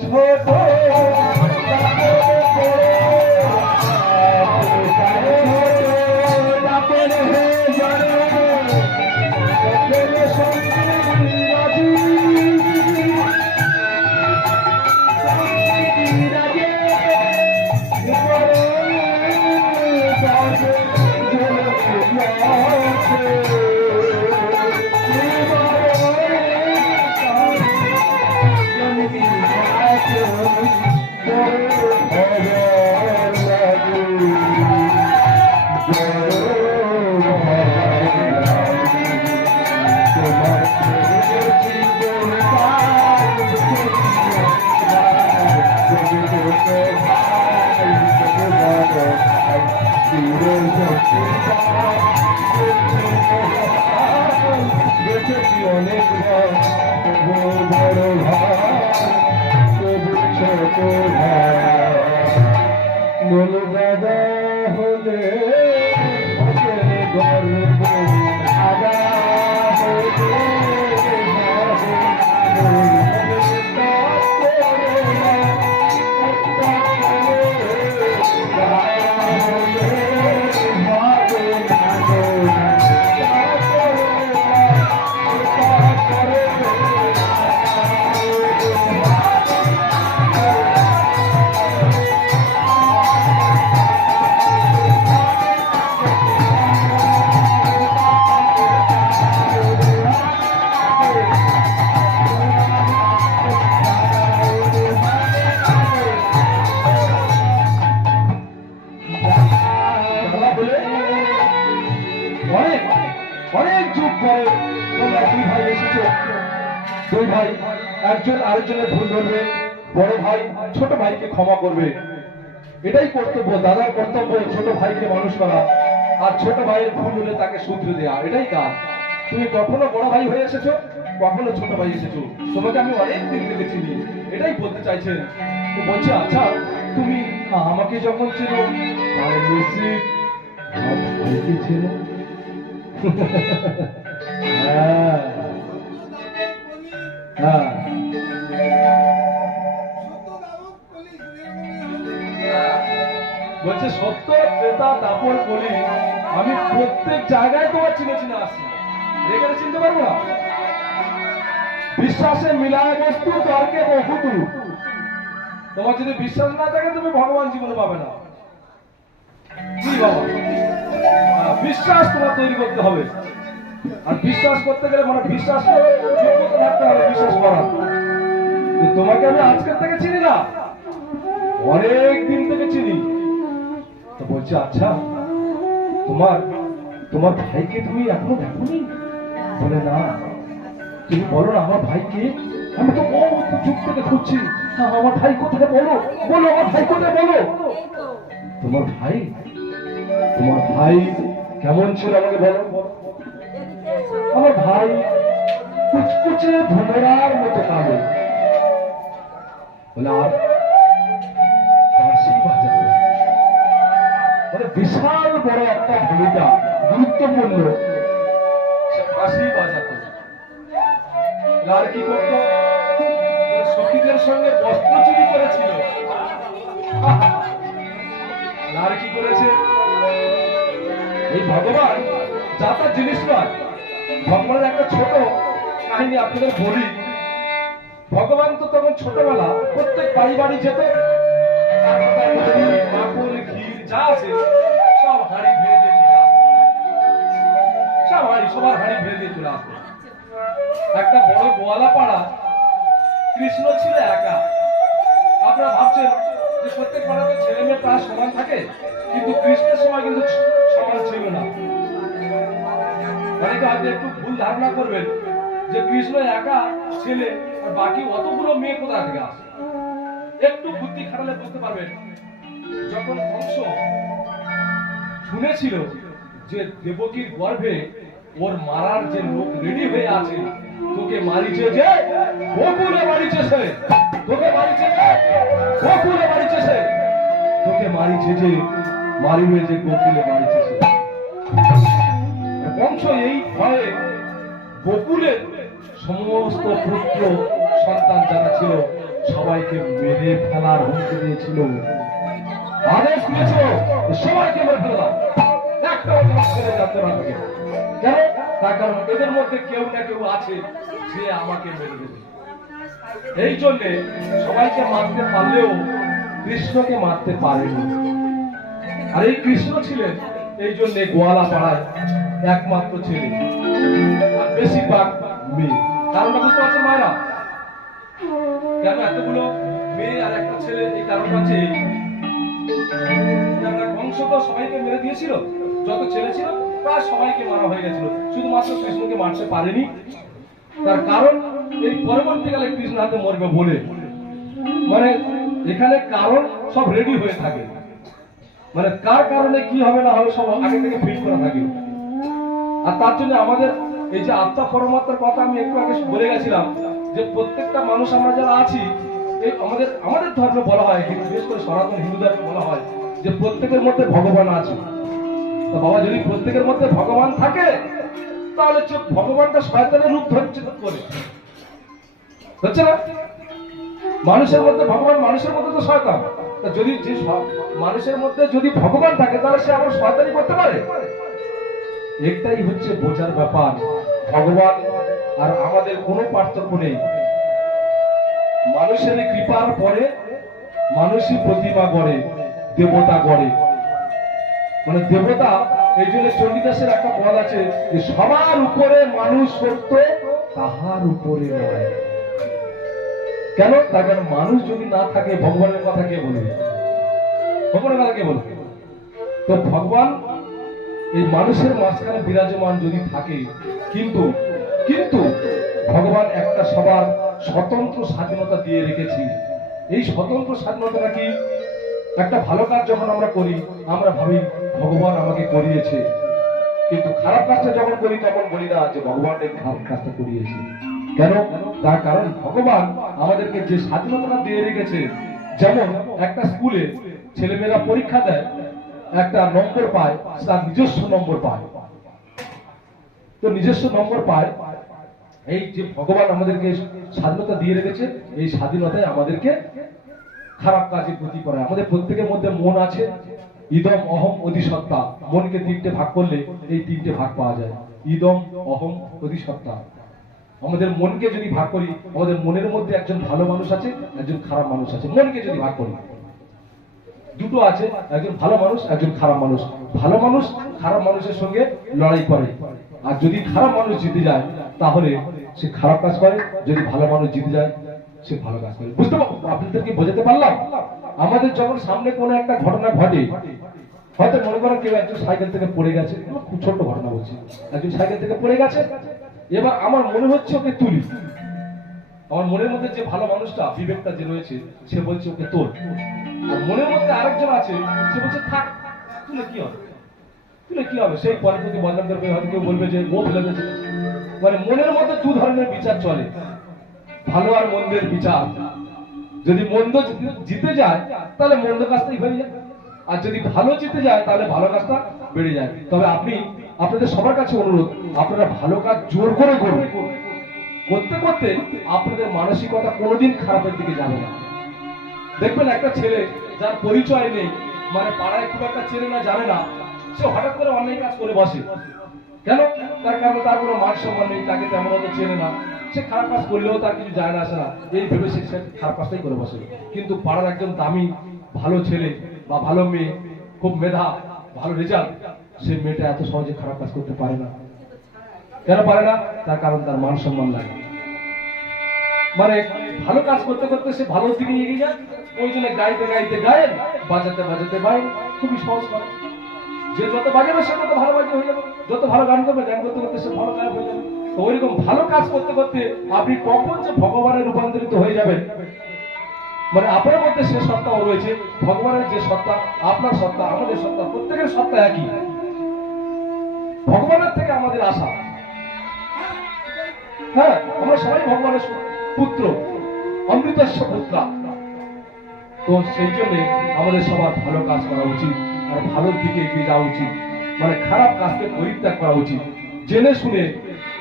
ছোট অনেক বড় ছোট বল দাদা হলে গর্ব আদা দুই ভাই একজন আরেকজনের ভুল ধরবে, বড় ভাই ছোট ভাইকে ক্ষমা করবে। এটাই কর্তব্য, দাদার কর্তব্য ছোট ভাইকে মানুষ করা, আর ছোট ভাইয়ের ভুল হলে তাকে শুধরে দেওয়া, এটাই কাজ। তুমি কখনো বড় ভাই হয়ে এসেছো, কখনো ছোট ভাই এসেছো, তোমাকে আমি অনেক দিন থেকে চিনি, এটাই বলতে চাইছেন। তো বলছে আচ্ছা তুমি আমাকে যখন ছিল ভাইকে ছিল হ্যাঁ হ্যাঁ বলছে সত্য ক্রেতা দাপর কলি, আমি প্রত্যেক জায়গায় তোমার চিনে চিনে আসছি, এখানে চিনতে পারবো না। বিশ্বাসে মিলায় বস্তু তর্কে বহুতু, তোমার যদি বিশ্বাস না থাকে তুমি ভগবান জীবনে পাবে না। কি বাবা, বিশ্বাস তোমার তৈরি করতে হবে, আর বিশ্বাস করতে গেলে মানে বিশ্বাস যোগ্যতা থাকতে হবে বিশ্বাস করার। তোমাকে আমি আজকের থেকে চিনি না, অনেক দিন থেকে চিনি। তো বলছে আচ্ছা তোমার ভাইকে তুমি এখনো দেখোনি? বলে না। তুমি বলো না আমার ভাইকে, আমি তো বহুত যুগ থেকে খুঁজছি, আমার ভাই কোথায়, বলো বলো আমার ভাই কোথায়, বলো। তোমার ভাই কেমন ছিল আমাকে বলো। আমার ভাই কুচকুচে ভোমরার মতো কালো, বলে আর মানে বিশাল বড় একটা ভূমিকা, গুরুত্বপূর্ণ, বাঁশি বাজাতো। আর কি করত, সখীদের সঙ্গে বস্ত্র চুরি করেছিল। আর কি করেছে, এই ভগবান যা তার জিনিস নয়। ভগবানের একটা ছোট কাহিনী আপনাদের বলি। ভগবান তো তখন ছোটবেলা প্রত্যেক বাড়ি বাড়ি যেত, মাখন ক্ষীর যা আছে সব হাড়ি ভেঙে দিয়ে চলে আসতো, সবার হাড়ি ভেঙে দিয়ে চলে আসতো। একটা বড় গোয়ালা পাড়া, কৃষ্ণ ছিল একা। আপনারা ভাবছেন যে প্রত্যেক পাড়াতে ছেলে মেয়ে প্রায় সমান থাকে, কিন্তু কৃষ্ণের সময় কিন্তু সমান ছিল না। অনেকে হয়তো একটু ভুল ধারণা করবেন যে কৃষ্ণ একা ছেলে আর বাকি অতগুলো মেয়ে কোথা থেকে আসে। একটু বুদ্ধি খাটালে বুঝতে পারবেন। যখন কংস শুনেছিল যে দেবকীর গর্ভে ওর মারার যে লোক রেডি হয়ে আছে, তোকে মারিছে যে গোকুলে মারিছে সে, তোকে মারিছে যে গোকুলে মারিছে সে, তোকে মারিছে যে মারিবে যে গোকুলে মারিছে সে। কংস এই ভয়ে গোকুলের সমস্ত পুত্র সন্তান যারা ছিল সবাইকে মেরে ফেলার হুমকি দিয়েছিল, আদেশ দিয়েছিল সবাইকে মেরে ফেলে দাও, একটা ছেড়ে যাতে না থাকে। কেন? তার কারণ এদের মধ্যে কেউ না কেউ আছে যে আমাকে মেরে দেবে। এই জন্যে সবাইকে মারতে পারলেও কৃষ্ণকে মারতে পারেনি। আর এই কৃষ্ণ ছিলেন এই জন্যে গোয়ালা পাড়ায় একমাত্র ছেলে, আর বেশিরভাগ মেয়ে। কারণটা বুঝতে পারছেন মায়েরা? কেন এতগুলো মেয়ে আর একটা ছেলে? এই কারণটা হচ্ছে বংশ তো সবাইকে মেরে দিয়েছিল, যত ছেলে ছিল প্রায় সবাইকে মারা হয়ে গেছিল, শুধুমাত্র কৃষ্ণকে মারতে পারেনি। তার কারণ এই পরবর্তীকালে কৃষ্ণ হাতে মরবে বলে, মানে এখানে কারণ সব রেডি হয়ে থাকে, মানে কার কারণে কি হবে না হবে সব আগে থেকে ফিট করা থাকে। আর তার জন্য আমাদের এই যে আত্মা পরমাত্মার কথা আমি একটু আগে বলে গেছিলাম, যে প্রত্যেকটা মানুষ আমরা যারা আছি, এই আমাদের আমাদের ধর্মে বলা হয়, বিশেষ করে সনাতন হিন্দু ধর্মে বলা হয় যে প্রত্যেকের মধ্যে ভগবান আছে। তো বাবা, যদি প্রত্যেকের মধ্যে ভগবান থাকে তাহলে ভগবানটা শয়তানের রূপ ধরছে করে, হচ্ছে না? মানুষের মধ্যে ভগবান, মানুষের মধ্যে তো শয়তান। যদি যে মানুষের মধ্যে যদি ভগবান থাকে তাহলে সে আবার শয়তানি করতে পারে? একটাই হচ্ছে বোঝার ব্যাপার, ভগবান আর আমাদের কোনো পার্থক্য নেই। মানুষের কৃপার পরে মানুষই প্রতিমা গড়ে, দেবতা গড়ে। মানে দেবতা, এই জন্য চণ্ডীদাসের একটা পদ আছে যে সবার উপরে মানুষ সত্য, তাহার উপরে নয়। কেন? তার কারণ মানুষ যদি না থাকে ভগবানের কথা কে বলবে? ভগবানের কথা কে বলবে? তো ভগবান এই মানুষের মাঝখানে বিরাজমান যদি থাকে, কিন্তু কিন্তু ভগবান একটা সবার স্বতন্ত্র স্বাধীনতা দিয়ে রেখেছি। এই স্বতন্ত্র স্বাধীনতাটা কি? একটা ভালো কাজ যখন আমরা করি আমরা ভাবি ভগবান আমাকে করিয়েছে, কিন্তু খারাপ কাজটা যখন করি তখন বলি না যে ভগবান এই খারাপ কাজটা করিয়েছে। কেন? তার কারণ ভগবান আমাদেরকে যে স্বাধীনতা দিয়ে রেখেছে, যেমন একটা স্কুলে ছেলেমেয়েরা পরীক্ষা দেয়, একটা নম্বর পায়, তার নিজস্ব নম্বর পায়, তো নিজস্ব নম্বর পায়। এই যে ভগবান আমাদেরকে স্বাধীনতা দিয়ে রেখেছে, এই স্বাধীনতায় আমাদেরকে খারাপ কাজে গতি করে। আমাদের প্রত্যেকের মধ্যে মন আছে, ইদম অহম অধিসত্তা। মনকে তিনটে ভাগ করলে এই তিনটে ভাগ পাওয়া যায়, ইদম অহম অধিসত্তা। আমাদের মনকে যদি ভাগ করি, আমাদের মনের মধ্যে একজন ভালো মানুষ আছে, একজন খারাপ মানুষ আছে। মনকে যদি ভাগ করি, দুটো আছে, একজন ভালো মানুষ, একজন খারাপ মানুষ। ভালো মানুষ খারাপ মানুষের সঙ্গে লড়াই করে, আর যদি খারাপ মানুষ জিতে যায় তাহলে সে খারাপ কাজ করে, যদি ভালো মানুষ জিতে যায় সে ভালো কাজ করে। বুঝতে পারবো? আপনাদেরকে বোঝাতে পারলাম? আমাদের যখন সামনে কোনো একটা ঘটনা ঘটে, হয়তো মনে করেন কেউ একজন সাইকেল থেকে পড়ে গেছে, খুব ছোট্ট ঘটনা বলছি, একজন সাইকেল থেকে পড়ে গেছে, এবার আমার মনে হচ্ছে ওকে তুলি। আমার মনের মধ্যে যে ভালো মানুষটা, বিবেকটা যে রয়েছে, সে বলছে ওকে তোল। আর মনের মধ্যে আরেকজন আছে, সে বলছে থাক, তুলে কি হবে, তুলে কি হবে? সেই পরের প্রতি বদনাম করবে, হয়তো কেউ বলবে যে ও ফেলে দিয়েছে। মানে মনের মধ্যে দু ধরনের বিচার চলে, ভালো আর মন্দের বিচার। যদি মন্দ জিতে যায় তাহলে মন্দ কাজটাই হয়ে যায়, আর যদি ভালো জিতে যায় তাহলে ভালো কাজটা বেড়ে যায়। তবে আপনাদের সবার কাছে অনুরোধ, আপনারা ভালো কাজ জোর করে করুন। করতে করতে আপনাদের মানসিকতা কোনোদিন খারাপের দিকে যাবে না। দেখবেন একটা ছেলে যার পরিচয় নেই, মানে পাড়ায় খুব একটা চেনে না, জানে না, সে হঠাৎ করে অন্যায় কাজ করে বসে। কেন? তার কারণ তার কোনো মান সম্মান নেই, তাকে তেমন হয়তো চেনে না, সে খারাপ কাজ করলেও তার কিছু যায় না আসে না, এই ভেবে সে খারাপ কাজটাই করে বসে। কিন্তু পাড়ার একজন দামি ভালো ছেলে বা ভালো মেয়ে, খুব মেধা, ভালো রেজাল্ট, সে মেয়েটা এত সহজে খারাপ কাজ করতে পারে না। কেন পারে না? তার কারণ তার মান সম্মান লাগে। মানে ভালো কাজ করতে করতে সে ভালো দিকে এগিয়ে যায়, ওই জন্য গাইতে গাইতে গায়েন, বাজাতে বাজাতে গায়েন, খুবই সহজ করে। যে যত বাজাবে সে তত ভালো বাজি হয়ে যাবে, যত ভালো গান করবে, গান করতে করতে সে ভালো গায়ক হয়ে যাবে। তো ওইরকম ভালো কাজ করতে করতে আপনি কখন যে ভগবানের রূপান্তরিত হয়ে যাবেন, মানে আপনার মধ্যে সে সত্তাও রয়েছে, ভগবানের যে সত্তা, আপনার সত্তা, আমাদের সত্তা, প্রত্যেকের সত্তা একই। ভগবানের থেকে আমাদের আশা, হ্যাঁ, আমরা সবাই ভগবানের পুত্র, অমৃতস্ব পুত্রা। তো সেই জন্য আমাদের সবার ভালো কাজ করা উচিত, আর ভালোর দিকে এগিয়ে যাওয়া উচিত। মানে খারাপ কাজকে পরিত্যাগ করা উচিত। জেনে শুনে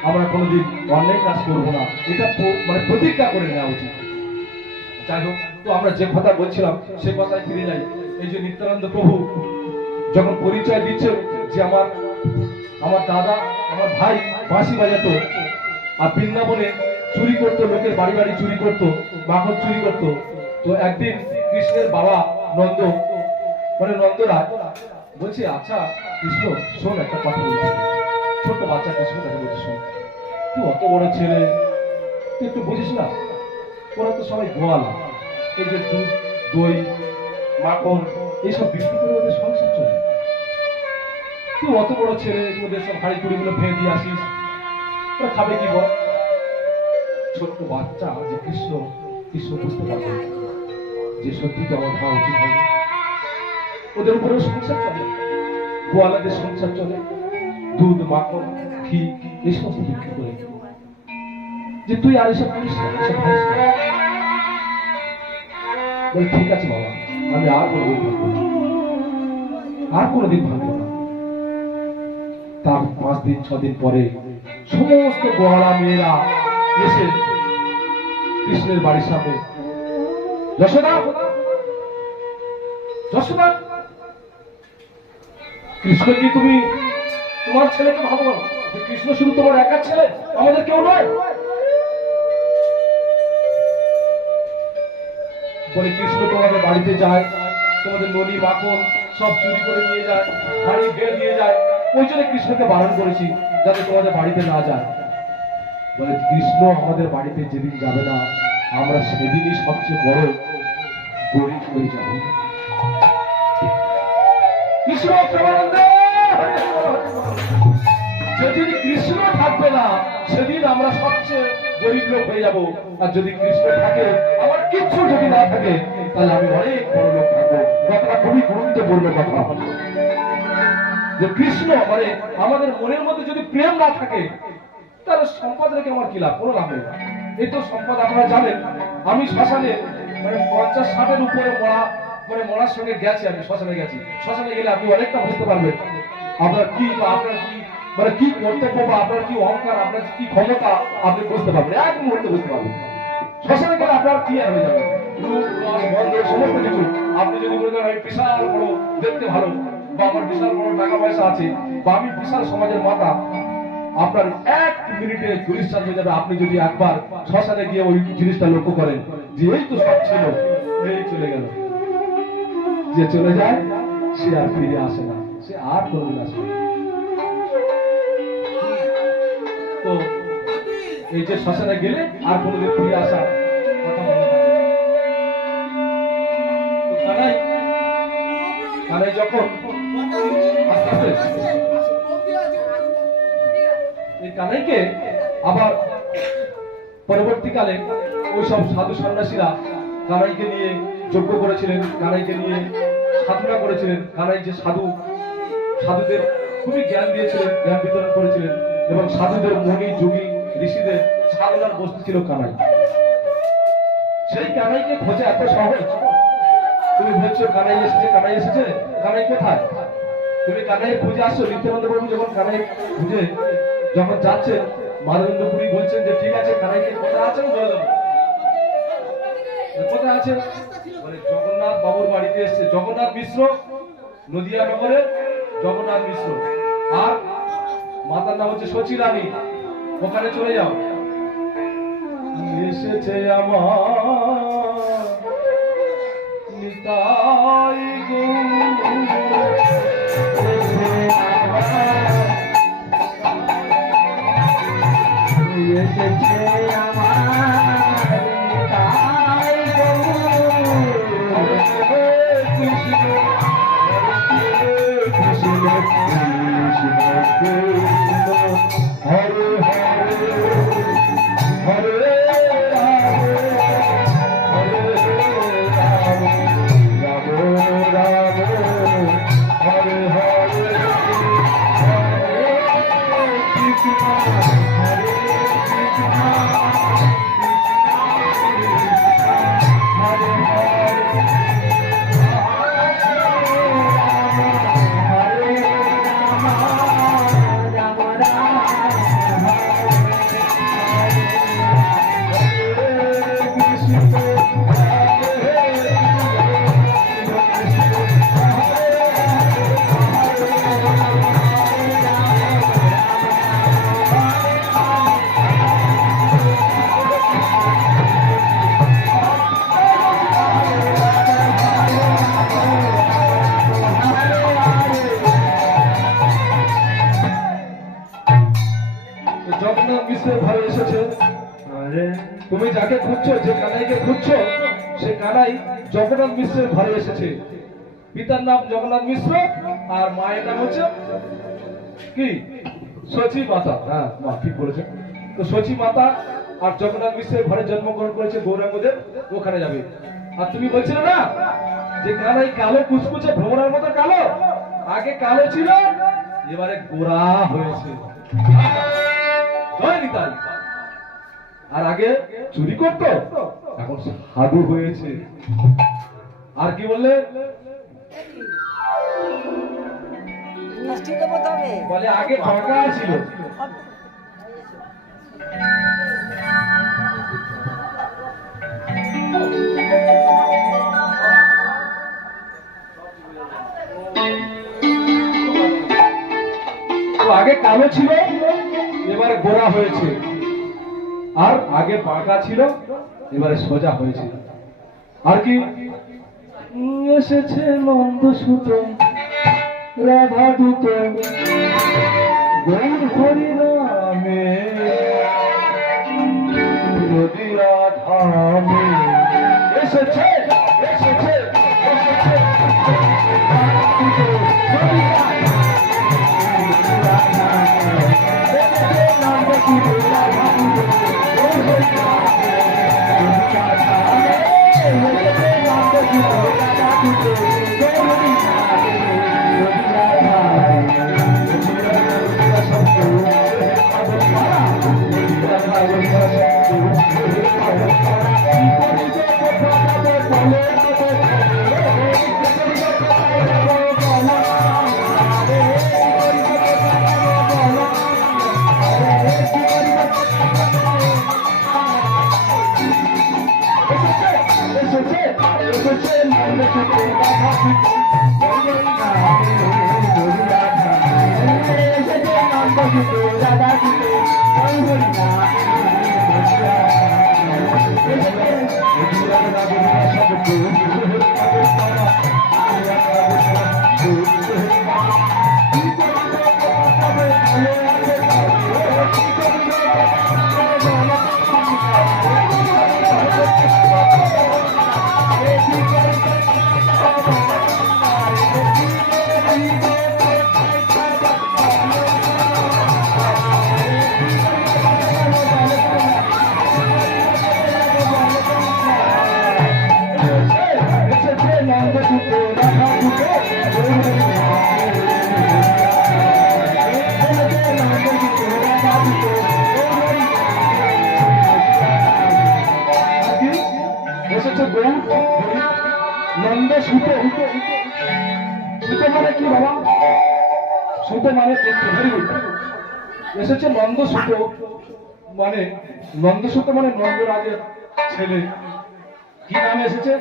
আমরা কোনোদিন অন্যায় কাজ করবো না, এটা মানে প্রতিজ্ঞা করে নেওয়া উচিত। যাই হোক, তো আমরা যে কথা বলছিলাম সে কথায় ফিরে যাই। এই যে নিত্যানন্দ প্রভু যখন পরিচয় দিচ্ছে যে আমার দাদা, আমার ভাই বাঁশি বাজাতো আর বৃন্দাবনে চুরি করতো, লোকের বাড়ি বাড়ি চুরি করতো, মাখন চুরি করতো। তো একদিন কৃষ্ণের বাবা নন্দ, মানে নন্দরাজ বলছে, আচ্ছা কৃষ্ণ শোন, একটা কথা বলছি। ছোট্ট বাচ্চা কৃষ্ণ তাকে বলছে, শোন, তুই অত বড় ছেলে, তুই একটু বুঝিস না, ওরা তো সবাই গোয়ালা, এই যে দুধ, দই, মাখন এইসব বিক্রি করে ওদের সংসার চলে। তুই অত বড় ছেলে, ওদের সব হাড়ি কুড়িগুলো ভেঙে দিয়ে আসিস, ওরা খাবে কি বল? ছোট্ট বাচ্চা যে কৃষ্ণ বুঝতে পারবে যে সত্যি তো আমার ভাবা উচিত হবে। ওদের উপরেও সংসার চলে, গোয়ালাদের সংসার চলে, দুধ, মাখন, ঘি এই সমস্ত বিক্রি করে। যে তুই আর এসব করিস না, এসব খাইস না। বলে, ঠিক আছে বাবা, আমি আর কোনোদিন ভাববো না, আর কোনোদিন ভাববো না। তার 5 দিন 6 দিন পরে সমস্ত গোয়ালা মেয়েরা এসে কৃষ্ণের বাড়ির সামনে, যশোদা, যশোদা, কৃষ্ণ কি তুমি তোমার ছেলেকে ভালো বলো? কৃষ্ণ শুধু তোমার একা ছেলে, আমাদের কেউ নয়? বলে, কৃষ্ণ তোমাদের বাড়িতে যায়, তোমাদের নদী, মাখন সব চুরি করে নিয়ে যায়, হাড়ি ভেঙে দিয়ে যায়। ওই জন্য কৃষ্ণকে বারণ করেছি যাতে তোমাদের বাড়িতে না যায়। বলে, কৃষ্ণ আমাদের বাড়িতে যেদিন যাবে না, আমরা সেদিনই সবচেয়ে বড় গরিব হয়ে যাব। কৃষ্ণ প্রেমানন্দে, যেদিন কৃষ্ণ থাকবে না সেদিন আমরা সবচেয়ে গরিব লোক হয়ে যাব। আর যদি কৃষ্ণ থাকে, আমার কিচ্ছু যদি না থাকে, তাহলে আমি অনেক বড় লোক থাকবো। কথাটা খুবই গুরুত্বপূর্ণ কথা। যে কৃষ্ণ মানে আমাদের মনের মধ্যে যদি প্রেম না থাকে, তাহলে সম্পদ রেখে আমার কি লাভ? কোনো লাভ নেই। এই তো সম্পদ আপনারা জানেন, আমি শ্মশানে মানে 50-60-এর উপরে মরার সঙ্গে গেছি, আমি শ্মশানে গেছি। শ্মশানে গেলে আপনি অনেকটা বুঝতে পারবেন আপনার কি বা আপনার কি মানে কি কর্তব্য বা আপনার কি অহংকার, আপনার কি ক্ষমতা, আপনি বুঝতে পারবেন, এক মুহূর্তে বুঝতে পারবেন। শ্মশানে গেলে আপনার ক্লিয়ার হয়ে যাবে রূপ, রস, গন্ধ সমস্ত কিছু। আপনি যদি মনে করেন আমি বিশাল বড়, দেখতে ভালো, বা আমার বিশাল বড় টাকা পয়সা আছে, বা আমি বিশাল সমাজের মাতা, আপনার 1 মিনিটে পরিষ্কার হয়ে যাবে। আপনি যদি একবার শ্মশানে গিয়ে ওই জিনিসটা লক্ষ্য করেন যে এই তো সব ছিল, এই চলে গেল। যে চলে যায় সে আর ফিরে আসে না, সে আর কোনোদিন আসে না। তো এই যে শ্মশানে গেলে আর কোনোদিন ফিরে আসা কথা মনে হয়। কানাই যখন এই কানাইকে আবার পরবর্তীকালে ওই সব সাধু সন্ন্যাসীরা কানাইকে নিয়ে যজ্ঞ করেছিলেন, কানাইকে নিয়ে সাধনা করেছিলেন। কানাই যে সাধুদের খুবই জ্ঞান দিয়েছিলেন, জ্ঞান বিতরণ করেছিলেন, এবং সাধুদের, মুনি, যোগী, ঋষিদের সাধনার বস্তু ছিল কানাই। সেই কানাইকে খোঁজা এত সহজ। তুমি বলছো কানাই এসেছে, কানাই এসেছে, কানাই কোথায়? তুমি কানাই খুঁজে আসছো। নিত্যানন্দ প্রভু যখন কানাই খুঁজে যখন যাচ্ছেন, মাধবেন্দ্রপুরী বলছেন যে ঠিক আছে, কানাইকে কোথায় আছে বলে দেবো। কোথায় আছে? মানে জগন্নাথ বাবুর বাড়িতে এসছে। জগন্নাথ মিশ্র, নদিয়া নগরে জগন্নাথ মিশ্র, আর মাতার নাম হচ্ছে সচি রানী। ওখানে চলে যাও। এসেছে আমার নিতাই এসেছে হরে হরে হরে যাকে খুঁজছো, যে কানাইকে খুঁজছো, সে কানাই জগন্নাথ মিশ্রের ঘরে এসেছে। পিতার নাম জগন্নাথ মিশ্র আর মায়ের নাম হচ্ছে কি সচি মাতা। হ্যাঁ মা ঠিক বলেছে। তো সচি মাতা আর জগন্নাথ মিশ্রের ঘরে জন্মগ্রহণ করেছে গৌরাঙ্গদেব, ওখানে যাবে। আর তুমি বলছিলে না যে কানাই কালো কুচকুচে ভ্রমণের মতো কালো, আগে কালো ছিল এবারে গোরা হয়েছে। জয় নিতাই। আর আগে চুরি করতো, এখন সাধু হয়েছে। আর কি বললে? বলে আগে ফাঁকা ছিল, আগে কালো ছিল এবারে গোরা হয়েছে, আর আগে বাঁকা ছিল এবারে সোজা হয়েছে। আর কি এসেছে নন্দ সুত রাধা দূত গৌর হরি নামে নদীরা ধামে এসেছে এসেছে নন্দ সুতো। সুতো মানে কি বাবা? সুতো মানে এসেছে নন্দ সুতো, মানে নন্দ সুতো মানে নন্দরাজের ছেলে। কি নামে এসেছে?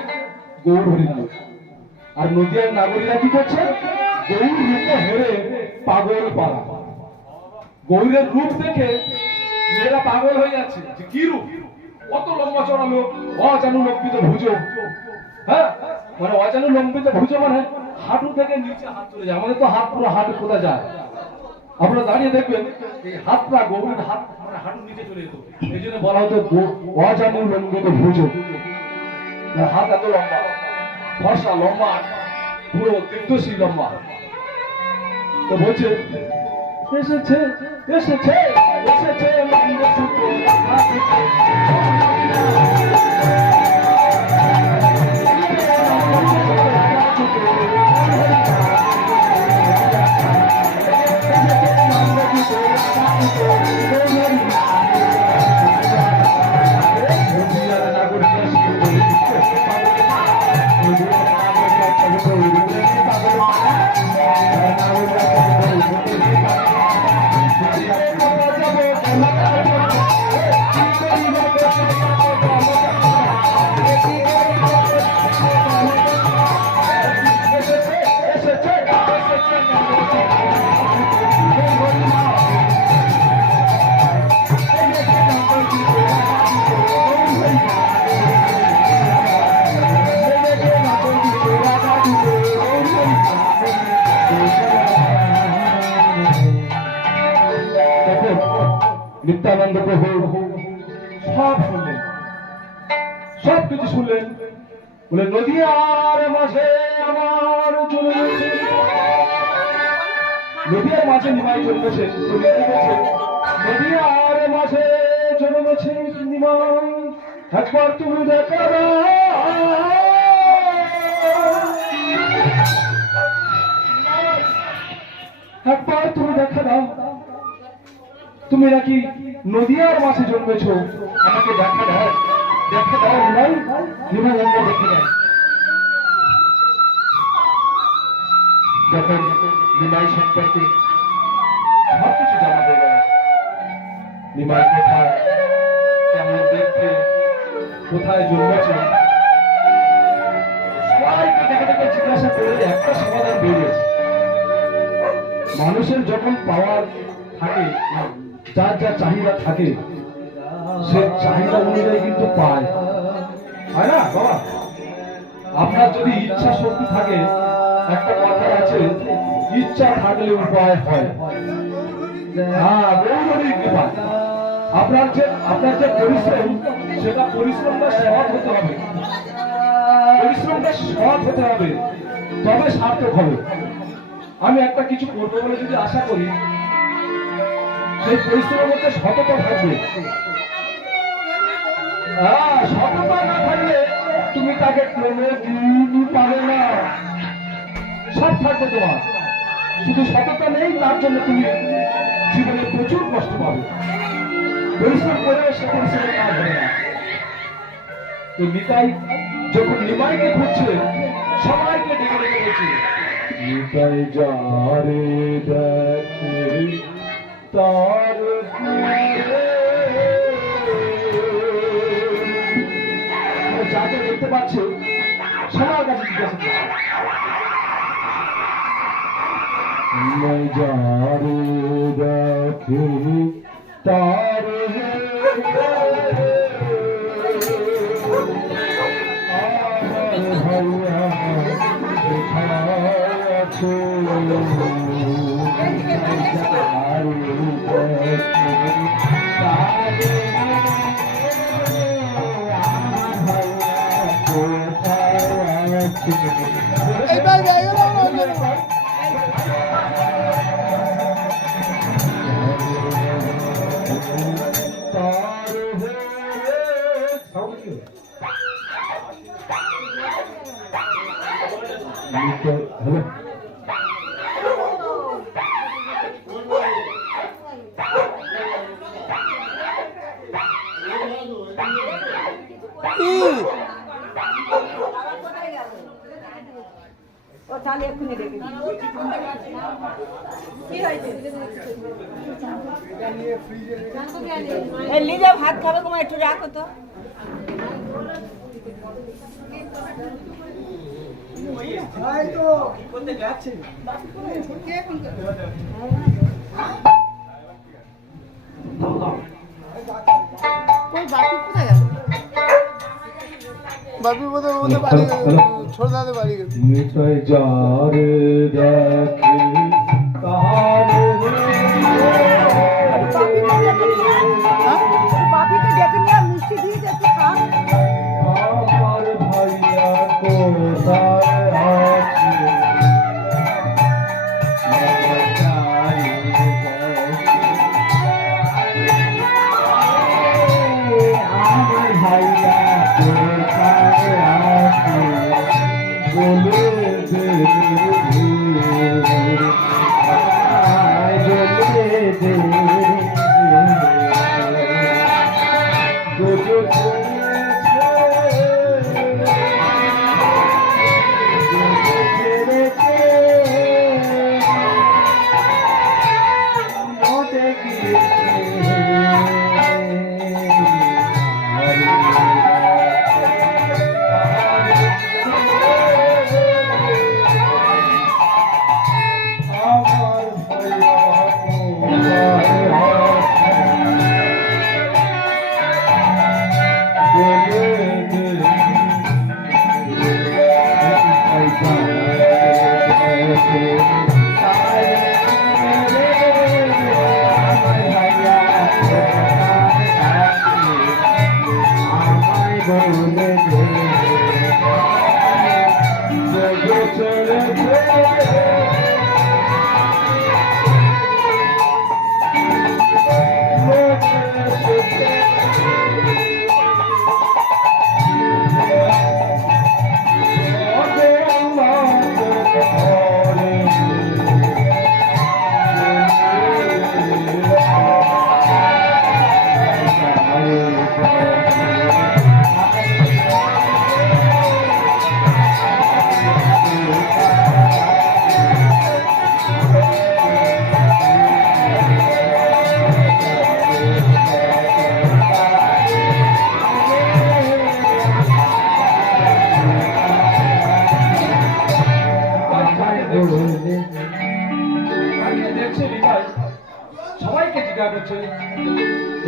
গৌর হরি নাম। আর নদিয়ার নাগরীরা কি করছে? গৌর রূপ হেরে পাগল পাড়া। গৌরের রূপ দেখে মেয়েরা পাগল হয়ে যাচ্ছে যে কি রূপ, কত লম্বা চড়া লোক, অজানু লম্বিত ভুজো। হ্যাঁ মানে অজানু লম্বিত ভুজো মানে হাঁটু থেকে নিচে হাত চলে যায়। আমাদের তো হাত পুরো হাঁটু কোথা যায়, আপনারা দাঁড়িয়ে দেখবেন এই হাতটা গৌরের হাত মানে হাঁটু নিচে চলে যেত। এই জন্য বলা হতো অজানু লম্বিত ভুজো। হাত এত লম্বা, ফর্সা লম্বা, পুরো দীর্ঘশী লম্বা। তো বলছে এসেছে এসেছে এসেছে নন্দ সুতো নিত্যানন্দ প্রভু সব শুনলেন। শুনলেন, বলে নদিয়ার মাঝে আমার জন্মেছে, নদিয়ার মাঝে নিমাই জন্মেছে। তুমি কি বলছে? নদিয়ার মাঝে জন্মেছে নিমাই, একবার তুমি দেখা দাও, একবার তুমি দেখা দাও, তুমি নাকি নদিয়ার মাঝে জন্মেছ, আমাকে দেখা দাও, দেখা দাও নিমাই। নিমাই একবার দেখে দেয়। যখন নিমাই সম্পর্কে সবকিছু জানা হয়ে গেল, নিমাই কোথায়, কেমন দেখতে, কোথায় জন্মেছে, সবাইকে ডেকে ডেকে জিজ্ঞাসা করে একটা সমাধান বেরিয়েছে। মানুষের যখন পাওয়ার থাকে, যার যা চাহিদা থাকে, সে চাহিদা অনুযায়ী কিন্তু পায়, হয় না বাবা? আপনার যদি ইচ্ছা শক্তি থাকে, একটা কথা আছে, ইচ্ছা থাকলে উপায় হয়। হ্যাঁ, গৌরীর কৃপা। আপনার যে পরিশ্রম, সেটা পরিশ্রমটা সৎ হতে হবে, পরিশ্রমটা সৎ হতে হবে, তবে সার্থক হবে। আমি একটা কিছু করবো বলে যদি আশা করি, সেই পরিশ্রমের মধ্যে সততা থাকবে। হ্যাঁ, সততা না থাকলে তুমি তাকে প্রেমে দিনই পাবে না। সব থাকবে তোমার, শুধু সততা নেই, তার জন্য তুমি জীবনে প্রচুর কষ্ট পাবে। পরিশ্রম করেও সে পরিশ্রমের কাজ হবে না। তো নিতাই যখন নিমাইকে খুঁজছে, সবাইকে ডেকে ডেকে বলছে, নিতাই যারে দেখে তার যাকে দেখতে পাচ্ছে সবার কাছে জিজ্ঞাসা করছে, যারে দেখে তার ভাইয়া আছে, লিজা ভাত খাবে, তোমার একটু রাখো তো। বাপি বোধহয় বাড়ি গেছে, ছোটদাদের বাড়ি গেছে। নিতাই যারে দেখে তার বাপিকে ডেকে নিয়ে মিষ্টি দিয়েছে, একটু খা। আমার ভাইয়া কোথায় আছে, আমার ভাইয়া কোথায় আছে, বলে দে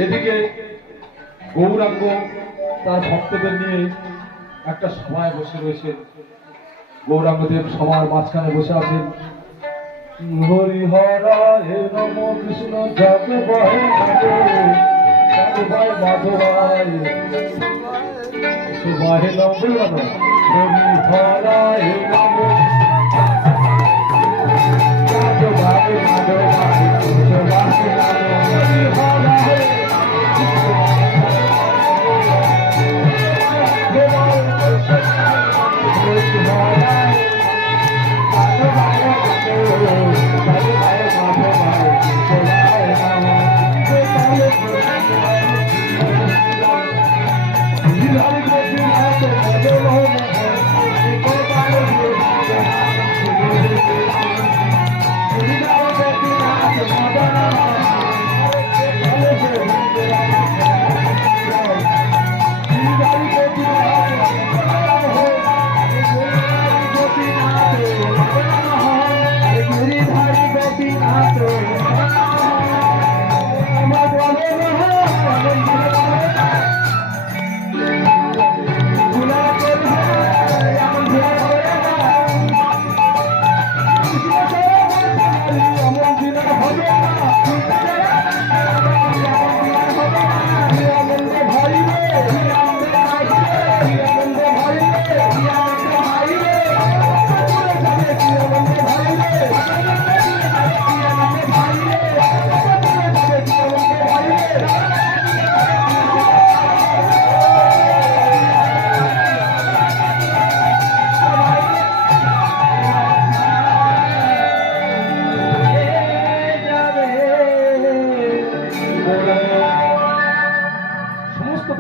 এদিকে গৌরাঙ্গ তার ভক্তদের নিয়ে একটা সভায় বসে রয়েছেন। গৌরাঙ্গদেব সবার মাঝখানে বসে আছেন। হরিহরায় নম কৃষ্ণ জগবায় জগবায় মাধবায় সুবাহে নম হরিহরায় নম জগবায় মাধবায় সুবাহে নম হরিহরায়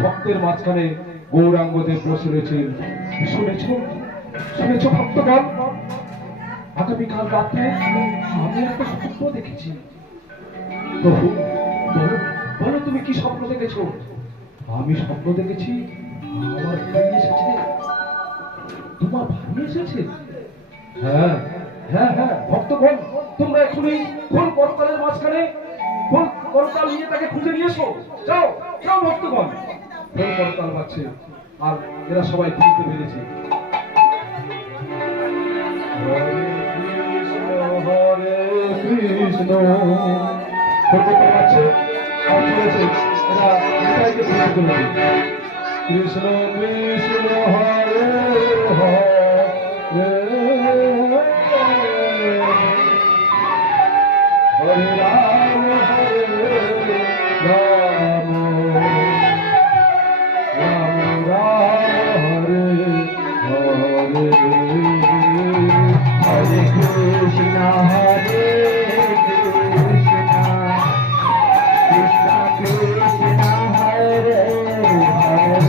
ভক্তের মাঝখানে গৌরাঙ্গদেব বসে রয়েছেন। শুনেছ শুনেছ ভক্তগণ, আগামীকাল রাতে আমি একটা স্বপ্ন দেখেছি। প্রভু বলো বলো তুমি কি স্বপ্ন দেখেছো? আমি স্বপ্ন দেখেছি আমার ভাই এসেছে। তোমার ভাই এসেছে? হ্যাঁ হ্যাঁ হ্যাঁ ভক্তগণ, তোমরা এখনই কোন পরকালের মাঝখানে কোন পরকাল নিয়ে তাকে খুঁজে নিয়ে এসো। যাও যাও ভক্তগণ। কোন পরকাল পাচ্ছে আর এরা সবাই খুঁজতে পেরেছে। হরে কৃষ্ণ পরকাল পাচ্ছে আর চলেছে এরা এটাইকে খুঁজে পেরেছে। কৃষ্ণ কৃষ্ণ হরে হরে হরে রাম রাম হরে হরে হরে কৃষ্ণ হরে কৃষ্ণ কৃষ্ণ কৃষ্ণ হরে হরে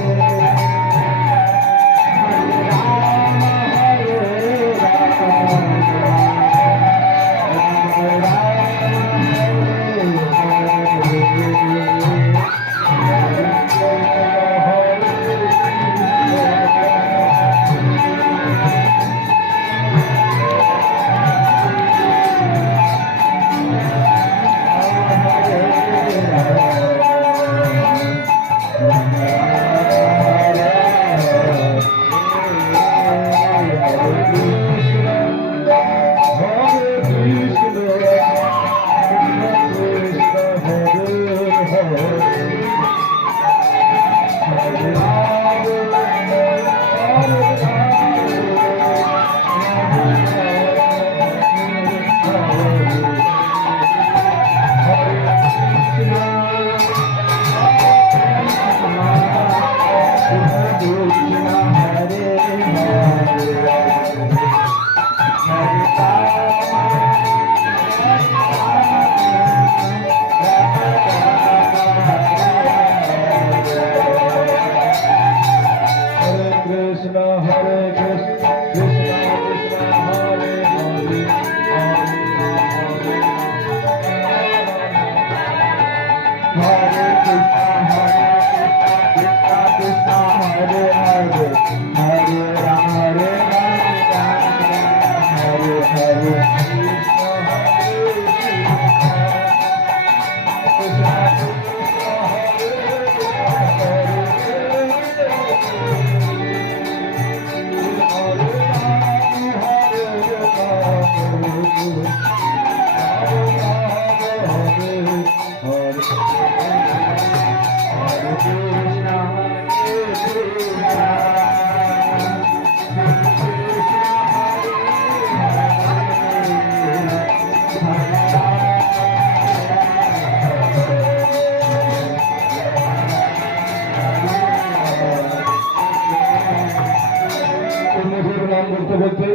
নাম বলতে বলতে,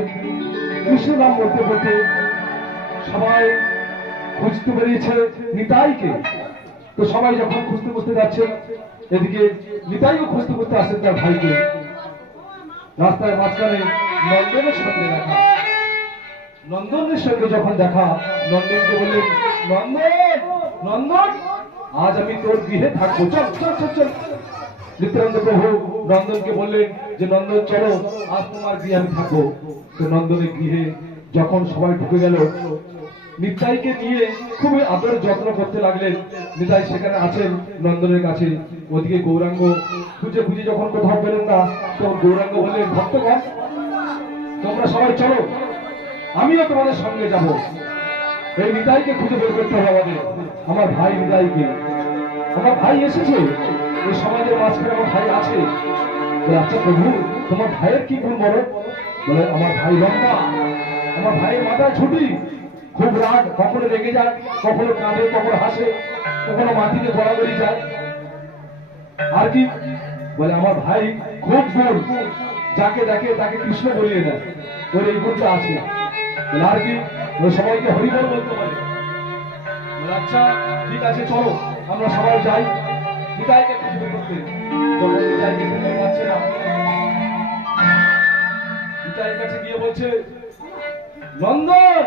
কৃষ্ণ নাম বলতে বলতে সবাই খুঁজতে বেরিয়েছে নিতাইকে। তো সবাই যখন খুঁজতে খুঁজতে যাচ্ছে, এদিকে নিতাইও খুঁজতে খুঁজতে আসছেন তার ভাইকে। রাস্তার মাঝখানে নন্দনের সঙ্গে দেখা। নন্দনের সঙ্গে যখন দেখা, নন্দনকে বললেন, নন্দন নন্দন, আজ আমি তোর গৃহে থাকবো, চল চল চল চল। নিত্যানন্দ প্রভু নন্দনকে বললেন যে নন্দন চলো, আজ তোমার গৃহে আমি থাকবো। তো নন্দনের গৃহে যখন সবাই ঢুকে গেল, নিতাইকে নিয়ে খুবই আদর যত্ন করতে লাগলেন। নিতাই সেখানে আছেন নন্দনের কাছে। ওদিকে গৌরাঙ্গ খুঁজে খুঁজে যখন কোথাও পেলেন না, তখন গৌরাঙ্গ বললেন, ভক্তগণ তোমরা সবাই চলো, আমিও তোমাদের সঙ্গে যাব। এই নিতাইকে খুঁজে বের করতে হবে আমাদের, আমার ভাই নিতাইকে। আমার ভাই এসেছে, এই সমাজের মাঝখানে আমার ভাই আছে। বলে, আচ্ছা প্রভু তোমার ভাইয়ের কি গুণ বলো? বলে, আমার ভাই লম্বা, আমার ভাইয়ের মাথায় ছুটি, খুব রাগ, কখনো রেগে যায়, কখনো কাঁদে, কখনো হাসে, কখনো মাটিতে গড়াগড়ি যায়। আর কি বলে, আমার ভাই খুব গুণ, যাকে দেখে তাকে কৃষ্ণ বলিয়ে দেয়, ওর এই গুণটা আছে। বলে, আর কি? সবাইকে হরিবল বলতে পারে। বলে, আচ্ছা ঠিক আছে চলো আমরা সবাই যাই নিতাইকে খুঁজে করতে। যখন নিতাইকে খুঁজে পাচ্ছে না, নিতাইয়ের কাছে গিয়ে বলছে, নন্দন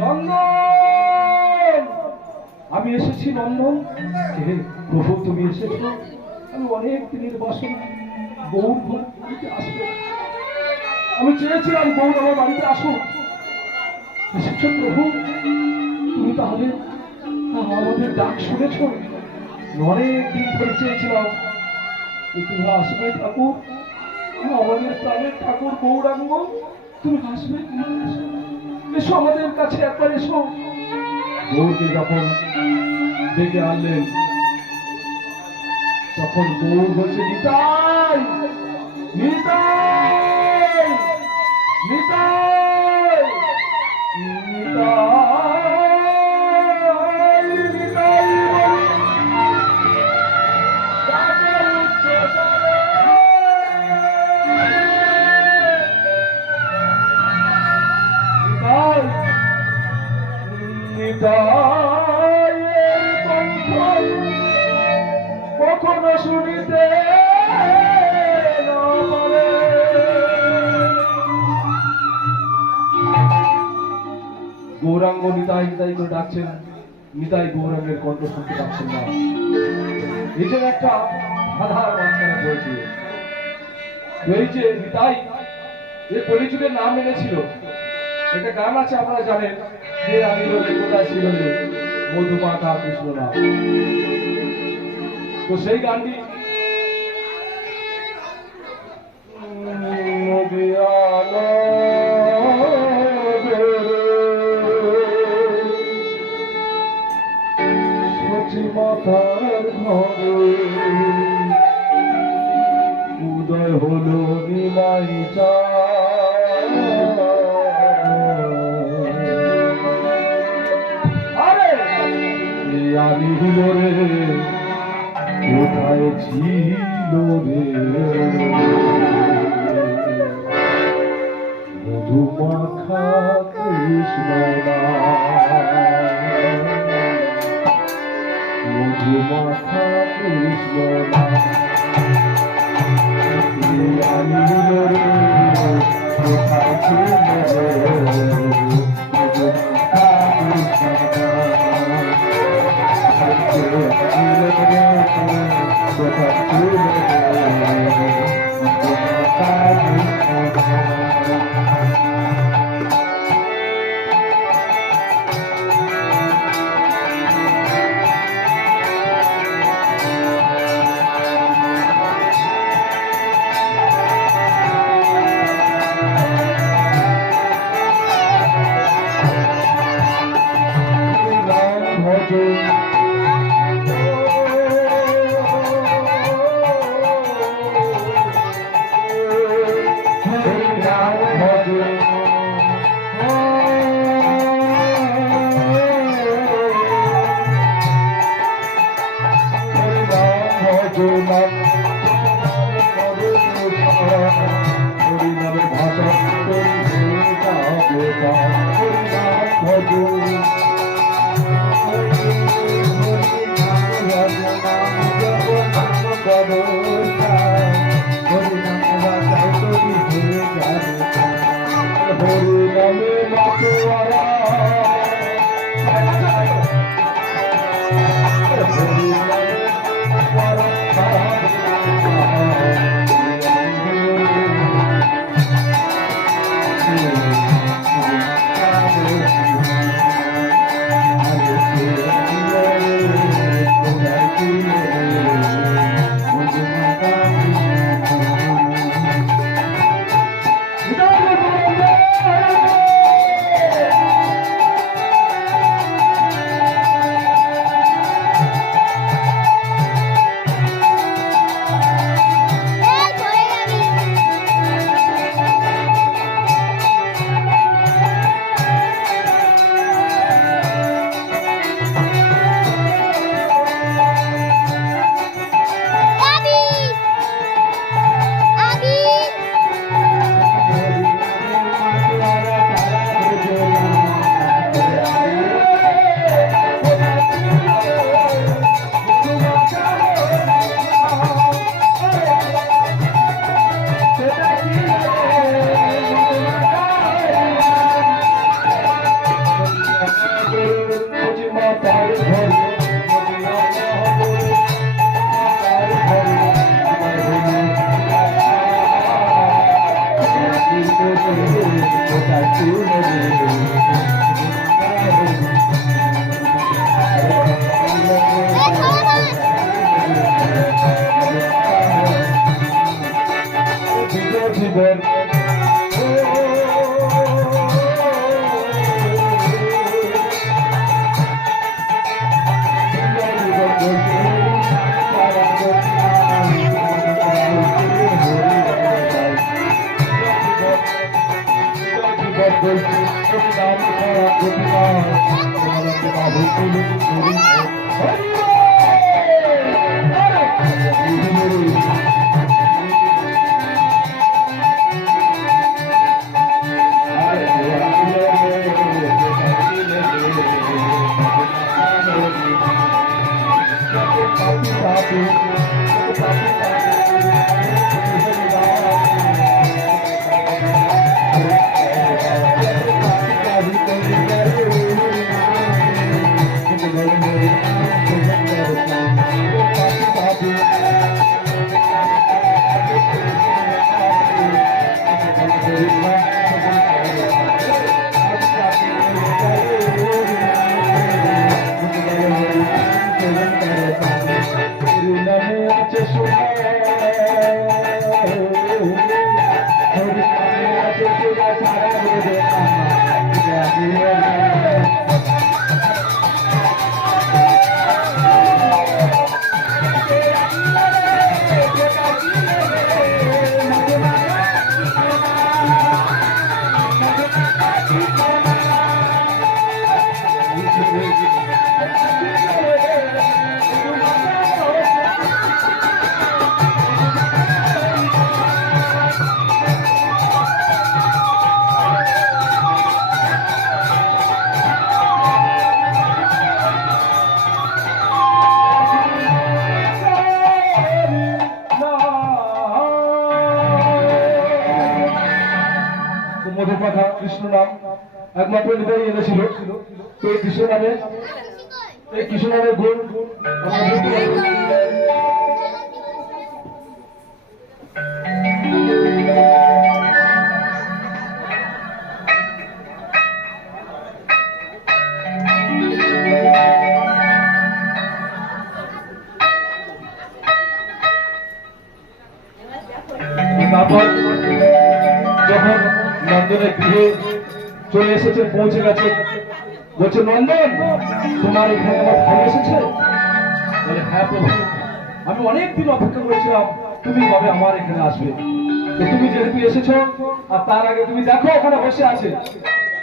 নন্দন, আমি এসেছি নন্দন। হে প্রভু তুমি এসেছো, আমি অনেক দিনের বাসনা গৌর বাড়িতে আসবে, আমি চেয়েছিলাম গৌর আমার বাড়িতে আসুক। এসেছো প্রভু, তুমি তাহলে আমাদের ডাক শুনেছ? অনেক দিন ধরে চেয়েছিলাম তুমি আসবে ঠাকুর, আমাদের প্রাণের ঠাকুর গৌরাঙ্গ, তুমি আসবে, এসো আমাদের কাছে একবার এসো। গৌরকে যখন ডেকে আনলেন, তখন গৌর বলছে, নিতাই নিতাই নিতাই কখনো শুনিতে গৌরাঙ্গ নিতাই নিতাই করে ডাকছেন, নিতাই গৌরাঙ্গের কণ্ঠ শুনতে পাচ্ছেন না। এই যে একটা আধার মাঝখানে পড়েছে। এই যে নিতাই এই কলিযুগের নাম এনেছিল, একটা গান আছে আপনারা জানেন, যে আমি কোথায় ছিল মধুমাতা কৃষ্ণ নাম। তো সেই গানটি মাথার ঘরে উদয় হলো নিমাই আরে আমি রে কোথায় ছিল রে মধুমাখা কৃষ্ণ মধুমাখা কৃষ্ণ কোথায় ভাষা মধুর কথা কৃষ্ণ নাম একমাত্র হৃদয় এনেছিল। এই কৃষ্ণ নামে এই কৃষ্ণ নামের গুণ তারপর যখন নন্দনের গৃহে চলে এসেছে, পৌঁছে গেছে, বলছে নন্দন তোমার এখানে আমার ভাই এসেছে? বলে হ্যাঁ প্রভু, আমি অনেকদিন অপেক্ষা করেছিলাম তুমি কবে আমার এখানে আসবে। তো তুমি যেহেতু এসেছো, আর তার আগে তুমি দেখো ওখানে বসে আছে,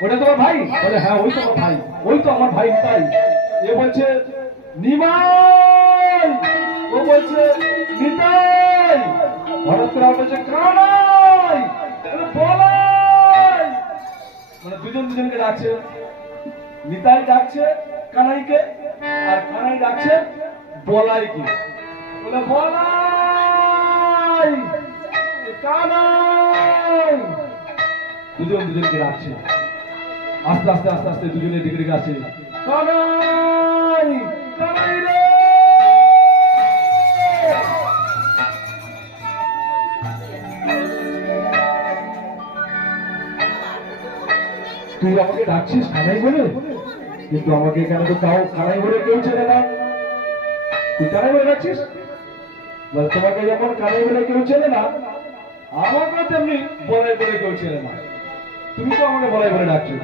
ওটা তোমার ভাই? বলে হ্যাঁ ওই তো আমার ভাই, ওই তো আমার ভাই তাই। এ বলছে নিমাই, ও বলছে নিতাই, হঠাৎ করে বলছে কানাই, বলাই, মানে দুজন দুজনকে ডাকছে। নিতাই ডাকছে কানাইকে, আর কানাই ডাকছে বলাইকে। বলে বলাই, কানাই, দুজন দুজনকে ডাকছে। আস্তে আস্তে আস্তে আস্তে দুজনে ডেকে ডেকে আসছে, কানাই, কানাই রে। তুই আমাকে ডাকছিস কানাই বলে, কিন্তু আমাকে এখানে তো তাও কানাই বলে কেউ চেনে না। তুই কানাই বলে ডাকছিস? বলে তোমাকে যখন কানাই বলে কেউ চেনে না, আমাকে তেমনি বলাই বলে কেউ চেনে না। তুমি তো আমাকে বলাই বলে ডাকছো।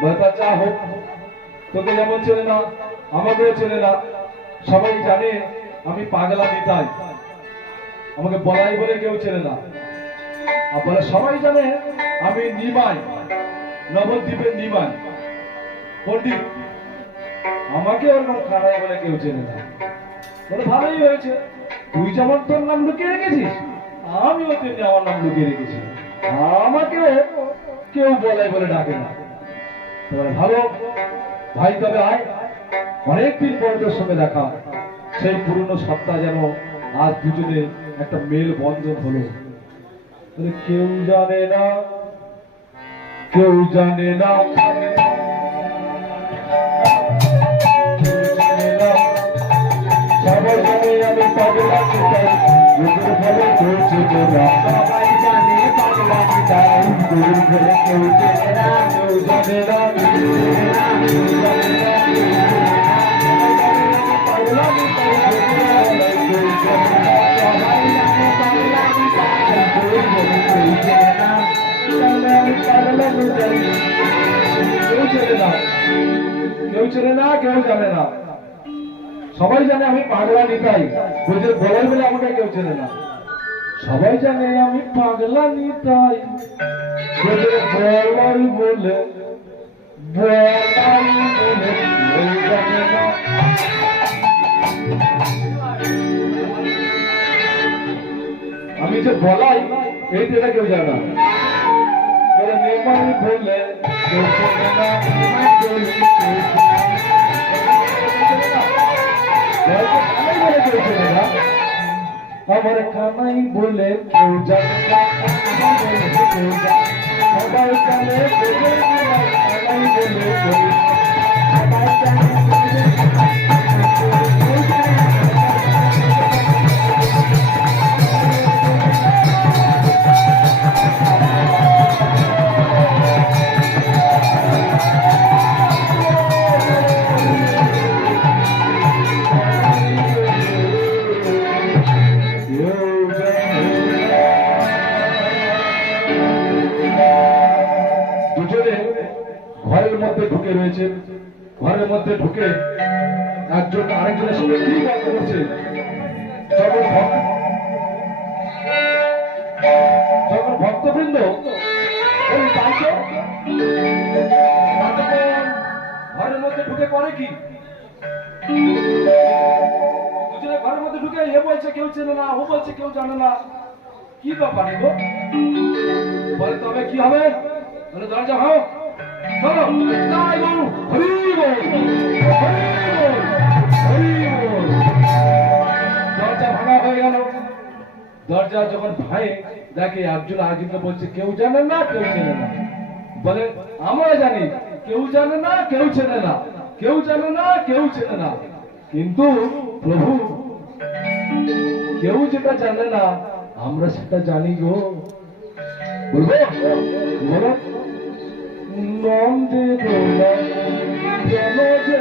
বলে তা যা হোক, তোকে যেমন চেনে না আমাকেও চেনে না। সবাই জানে আমি পাগলা নিতাই, আমাকে বলাই বলে কেউ চেনে না। আর বলে সবাই জানে আমি নিমাই, নবদ্বীপের নিমাই পণ্ডিত, আমাকে ওরকম কানাই বলে কেউ চেনে না। বলে ভালোই হয়েছে, তুই যেমন তোর নাম লুকিয়ে রেখেছিস, আমিও তেমনি আমার নাম লুকিয়ে রেখেছি, আমাকে কেউ বলাই বলে ডাকে না। ভালো ভাই, তবে আয়, অনেকদিন পর তোর সঙ্গে দেখা, সেই পুরনো সত্তা যেন আজ দুজনে একটা মেল বন্ধন হলো। কেউ জানে না, কেউ জানে না, সবাই জানে আমি পাগলা নিতাই, গুরুর ফলে কেউ চেনে না। সবাই জানে পাগলা নিতাই, গুরুর ফলে কেউ চেনে না। কেউ জানে না, কেউ জানে না, পাগলা নিতাই, কেউ জানে না। সবাই জানে পাগলা নিতাই, গুরুর ফলে কেউ চেনে না। পাগলা নিতাই, কেউ চেনে না, কেউ চেনে না, কেউ জানে না। সবাই জানে আমি পাগলা নিতাই, বুঝে বলাই বলে আমাকে কেউ চেনে না। সবাই জানে আমি পাগলা নিতাই, বুঝে বলাই বলে, বলাই বলে কেউ জানে না। আমি যে বলাই এইটা কেউ জানে না। বলে নিমাই বলে কেউ চেনে না, নিমাই বলে কেউ চেনে না। আমার কানাই বলে কেউ জানে না, কেউ জানে, সবাই জানে কানাই বলে কেউ, সবাই জানে ঘরের মধ্যে ঢুকে রয়েছে। ঘরের মধ্যে ঢুকে একজন আরেকজনের সঙ্গে কি গল্প করছে। যখন ভক্তবৃন্দ ঘরের মধ্যে ঢুকে করে কি, ঘরের মধ্যে ঢুকে এ বলছে কেউ চেনে না, ও বলছে কেউ জানে না, কি ব্যাপার গো? বলে তবে কি হবে? বলে দরজা হোক, চলো তাই বলু, হরি বল, হরি বল। দরজা ভাঙা হয়ে গেল। দরজা যখন ভাঙে দেখে একজন আরেকজনকে বলছে কেউ জানে না, কেউ চেনে না। বলে আমরা জানি কেউ জানে না, কেউ চেনে না, কেউ জানে না, কেউ চেনে না, কিন্তু প্রভু কেউ যেটা জানে না আমরা সেটা জানি গো। বলবো বলো, নন্দে দোলা কেন যে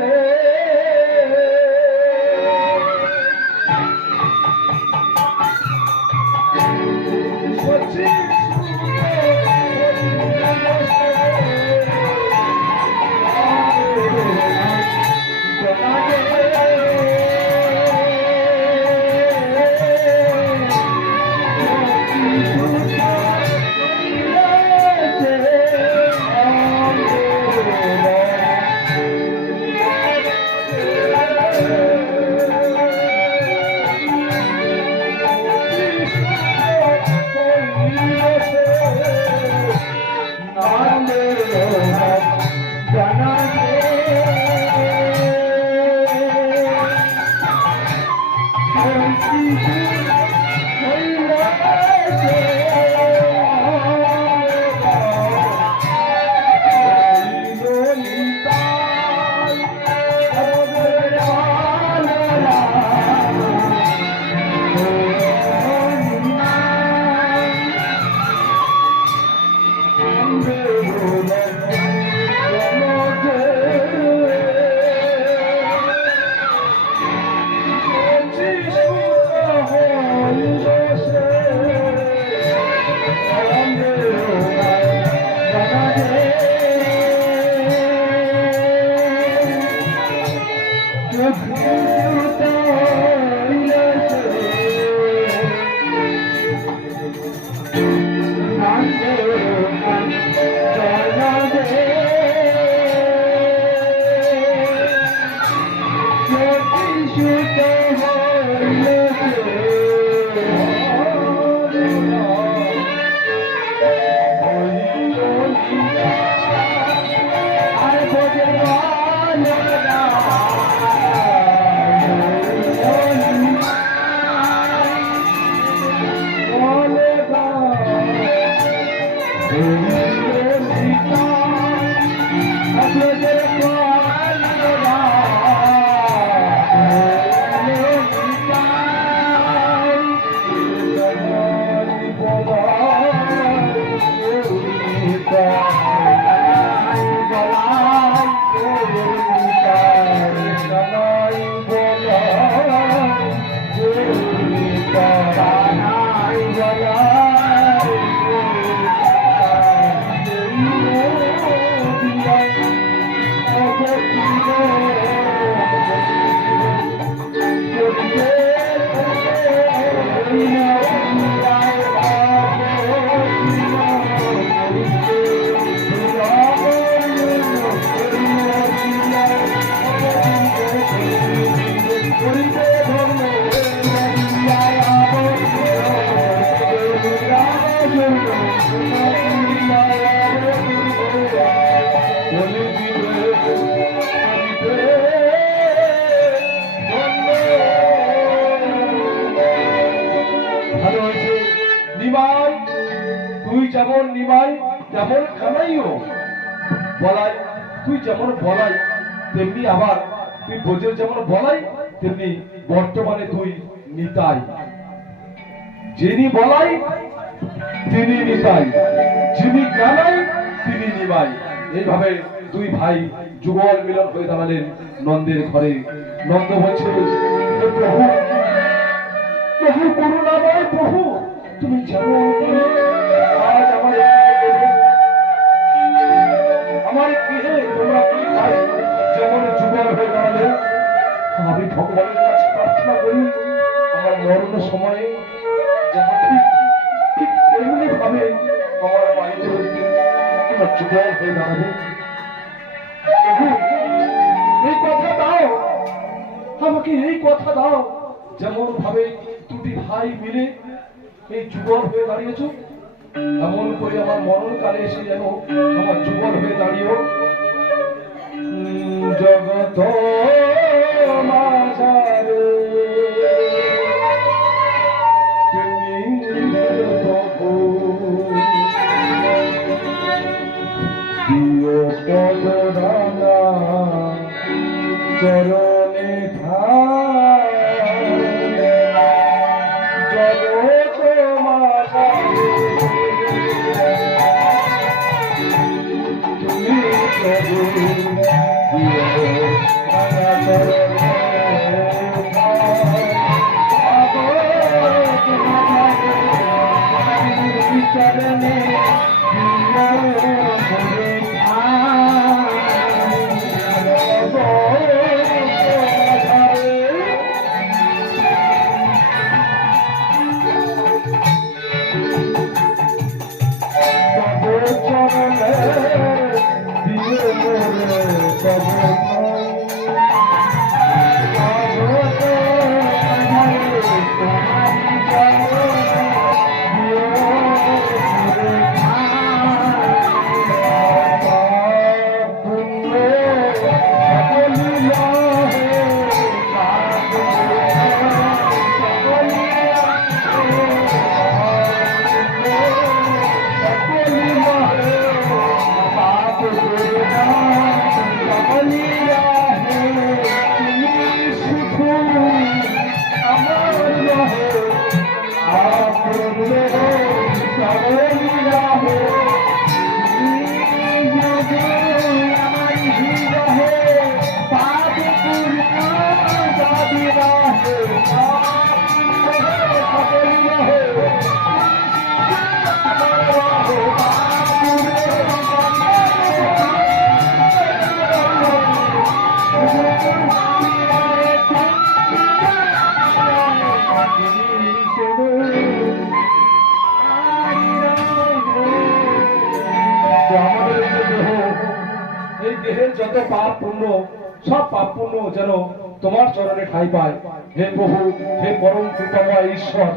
যেমন নিমাই তেমন কানাইও বলাই, তুই যেমন বলাই তেমনি আবার তুই বোঝের যেমন বলাই তেমনি বর্তমানে তুই নিতাই। যিনি বলাই তিনি নিতাই, যিনি কানাই তিনি নিমাই। এইভাবে দুই ভাই যুগল মিলন হয়ে দাঁড়ালেন নন্দের ঘরে। নন্দ বলছে, প্রভু প্রভু করুণাময় প্রভু, তুমি যেমন আজ আমার গৃহে তোমরা কি ভাই যেমন যুগল হয়ে দাঁড়ালে, আমি ভগবানের কাছে প্রার্থনা করি আমার মরণ সময়ে যেন ঠিক তেমনি ভাবে আমার বাড়িতে তোমরা যুগল হয়ে দাঁড়াবে। প্রভু এই কথা দাও, আমাকে এই কথা দাও, যেমন ভাবে দুটি ভাই মিলে এই যুগল হয়ে দাঁড়িয়েছ, এমন করে আমার মরণকালে এসে যেন আমার যুগল হয়ে দাঁড়িয়েও। জগত মাঝারে তুমি প্রভু, প্রিয় পদরানা চরণে জগত মাঝারে তুমি প্রভু, তো আমাদের এই যে দেহ, এই দেহের যত পাপ পুণ্য, সব পাপ পুণ্য যেন তোমার চরণে ঠাঁই পায়। হে প্রভু, হে পরম কৃপাময় ঈশ্বর,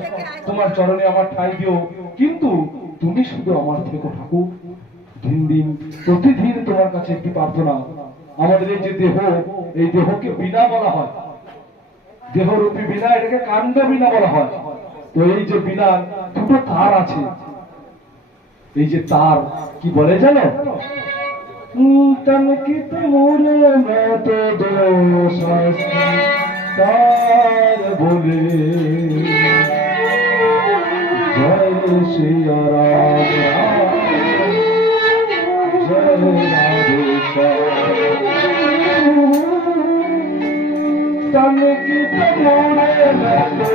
তোমার চরণে আমার ঠাঁই দিও। কিন্তু তুমি শুধু আমার থেকো ঠাকুর। দিন দিন প্রতিদিন তোমার কাছে একটি প্রার্থনা, আমাদের এই যে দেহ, এই দেহকে বিনা বলা হয়, দেহরূপী বিনা, এটাকে কাণ্ড বিনা বলা হয়। তো এই যে বিনা দুটো তার আছে, এই যে তার কি বলে জানো? তন কি তোমরে मैं तो दोष तार बोले जय श्री राम जय राधे तन की तोरे मैं तो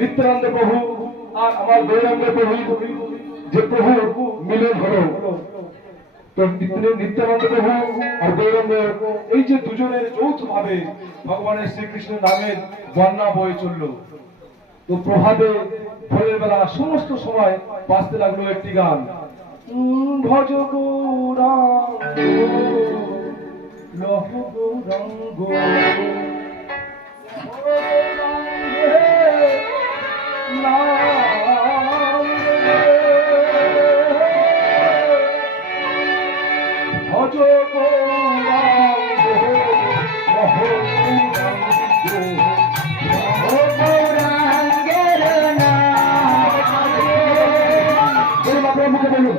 নিত্যানন্দ প্রভু আর আমার গৌরাঙ্গ প্রভু, যে প্রভু মিলন হলো, তো নিত্যানন্দ প্রভু আর গৌরাঙ্গ, এই যে দুজনের যৌথ ভাবে ভগবানের শ্রীকৃষ্ণের নামের বন্যা বয়ে চললো। তো প্রভাবে ভোরের বেলা সমস্ত সময় বাজতে লাগলো একটি গান, ভজ গৌরাঙ্গ লহ গৌরাঙ্গ নাম ভজ গৌরাঙ্গ লহ মুখে বলুন,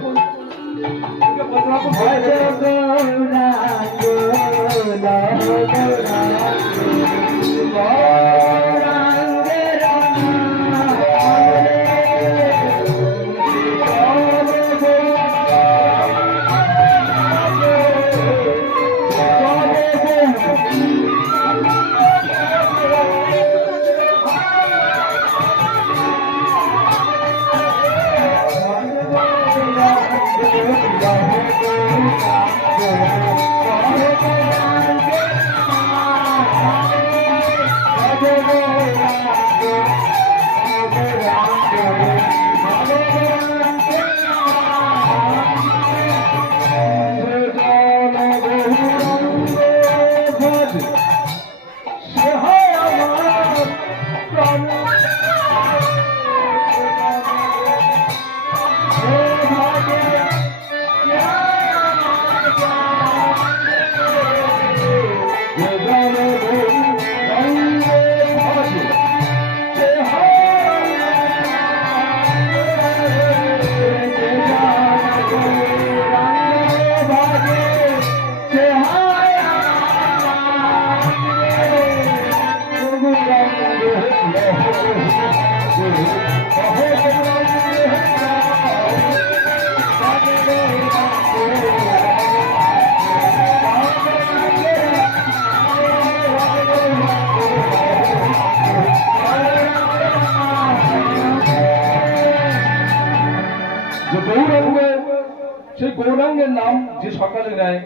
সেই গৌরাঙ্গের নাম যে সকালে নেয়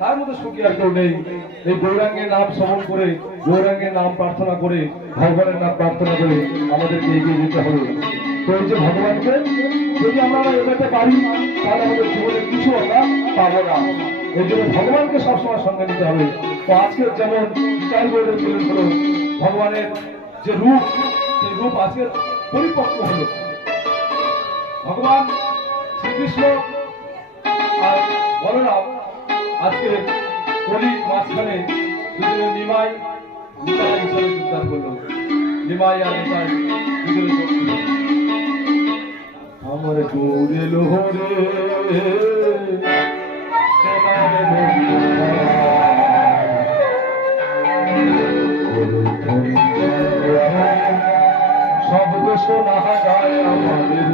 তার মধ্যে সুখী আর কেউ নেই। এই গৌরাঙ্গের নাম শ্রবণ করে, গৌরাঙ্গের নাম প্রার্থনা করে, ভগবানের নাম প্রার্থনা করে আমাদেরকে এগিয়ে যেতে হবে। তো এই যে ভগবানকে যদি আমরা এগোতে পারি তাহলে আমাদের জীবনে কিছু আমরা পাবো না। এই জন্য ভগবানকে সবসময় সঙ্গে নিতে হবে। তো আজকে যেমন হলো ভগবানের যে রূপ, সেই রূপ আজকে পরিপক্ক হলো। ভগবান শ্রীকৃষ্ণ আর বলরাম আজকে কলির মাঝখানে দুজনে নিমাই হিসাবে যোগদান করলো। নিমাই আর নিতাই দুজনে যোগ দিল। আমার গৌরে লোহরে শব্দ শোনা যায় আমাদের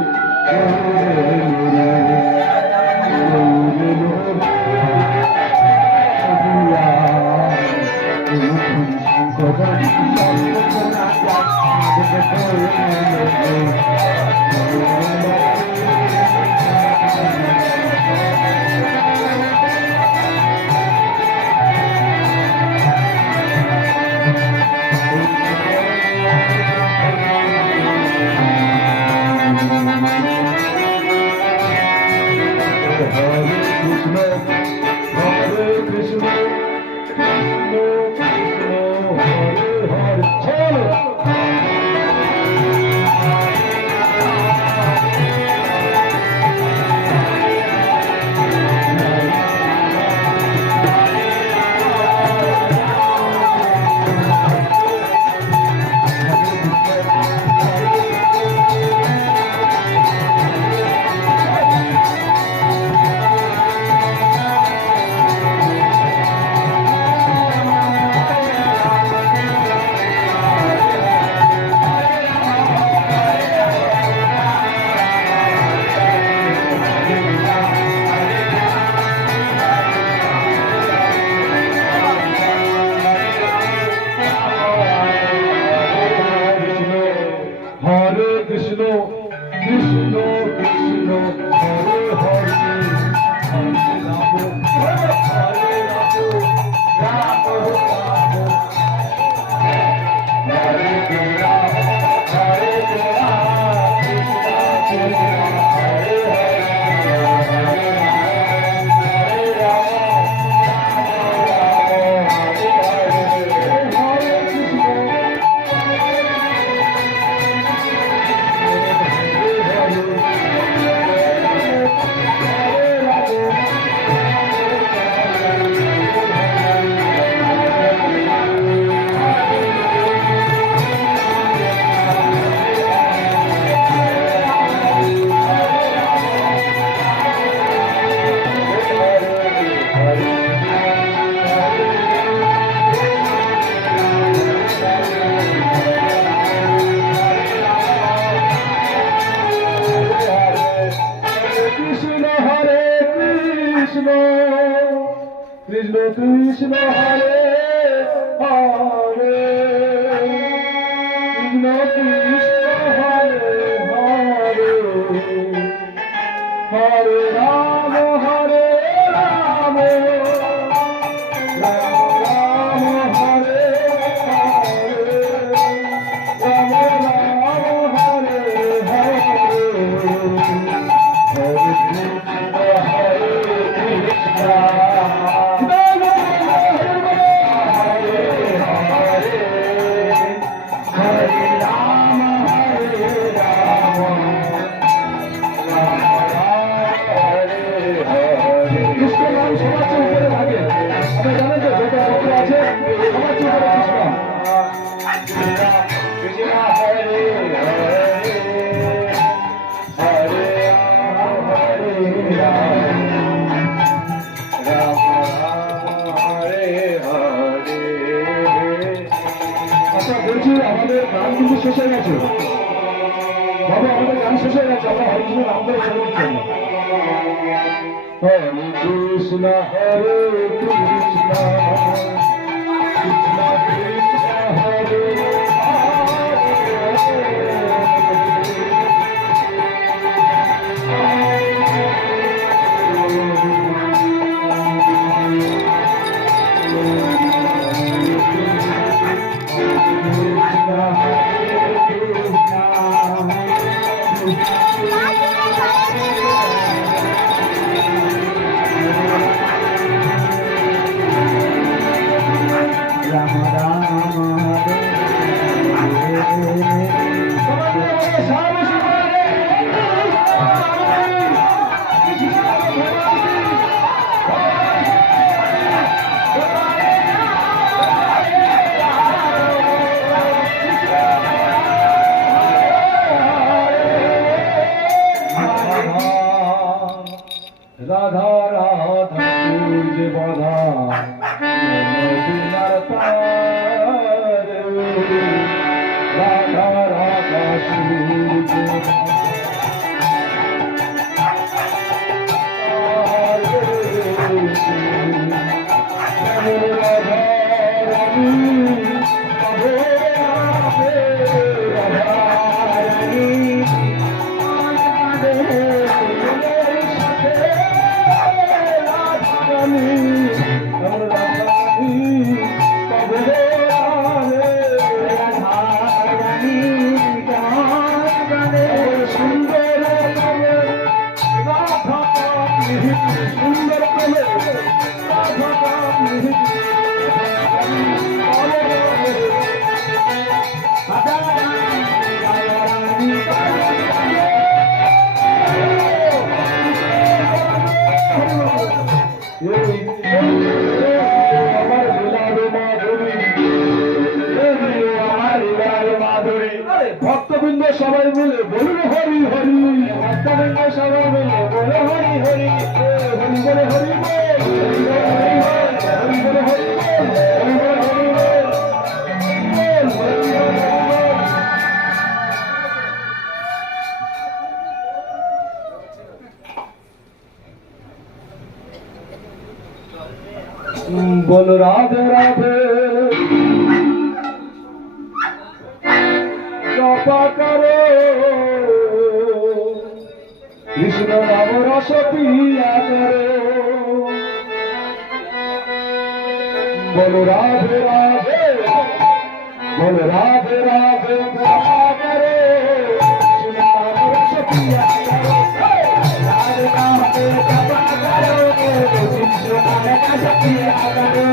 কৃষ্ণ কৃষ্ণ হরে হরে কৃষ্ণ কৃষ্ণ হরে হরে হরে রাম রাম রাম হরে হরে রাম রাম হরে হরে হরে কৃষ্ণ বলছি আমাদের গান কিন্তু শেষ হয়ে গেছে বাবা, আমাদের গান শেষ হয়ে গেছে। আমরা হরিকৃষ্ণ নাম করে ছেড়ে দিচ্ছি। হরে কৃষ্ণ হরে কৃষ্ণ কৃষ্ণ কৃষ্ণ হরে রাধা রাধা সূর্য বাধা রাধা রাধা সূর্য ভক্তবৃন্দ সবাই বলে বলুন হরি হরি, ভক্তবৃন্দ সবাই বলে বলে হরি হরি, হরি বলে হরি বল, হরি বলে হরি বল, হরি বলে হরি বল, বল রাধে রাধে জপা করো কৃষ্ণ নাম রস পিয়া করো, বল রাধে রাধে, বল রাধে রাধে জপা করো কৃষ্ণ নাম রস পিয়া করো, রাধে রাধে জপা করো কৃষ্ণ নাম রস পিয়া করো,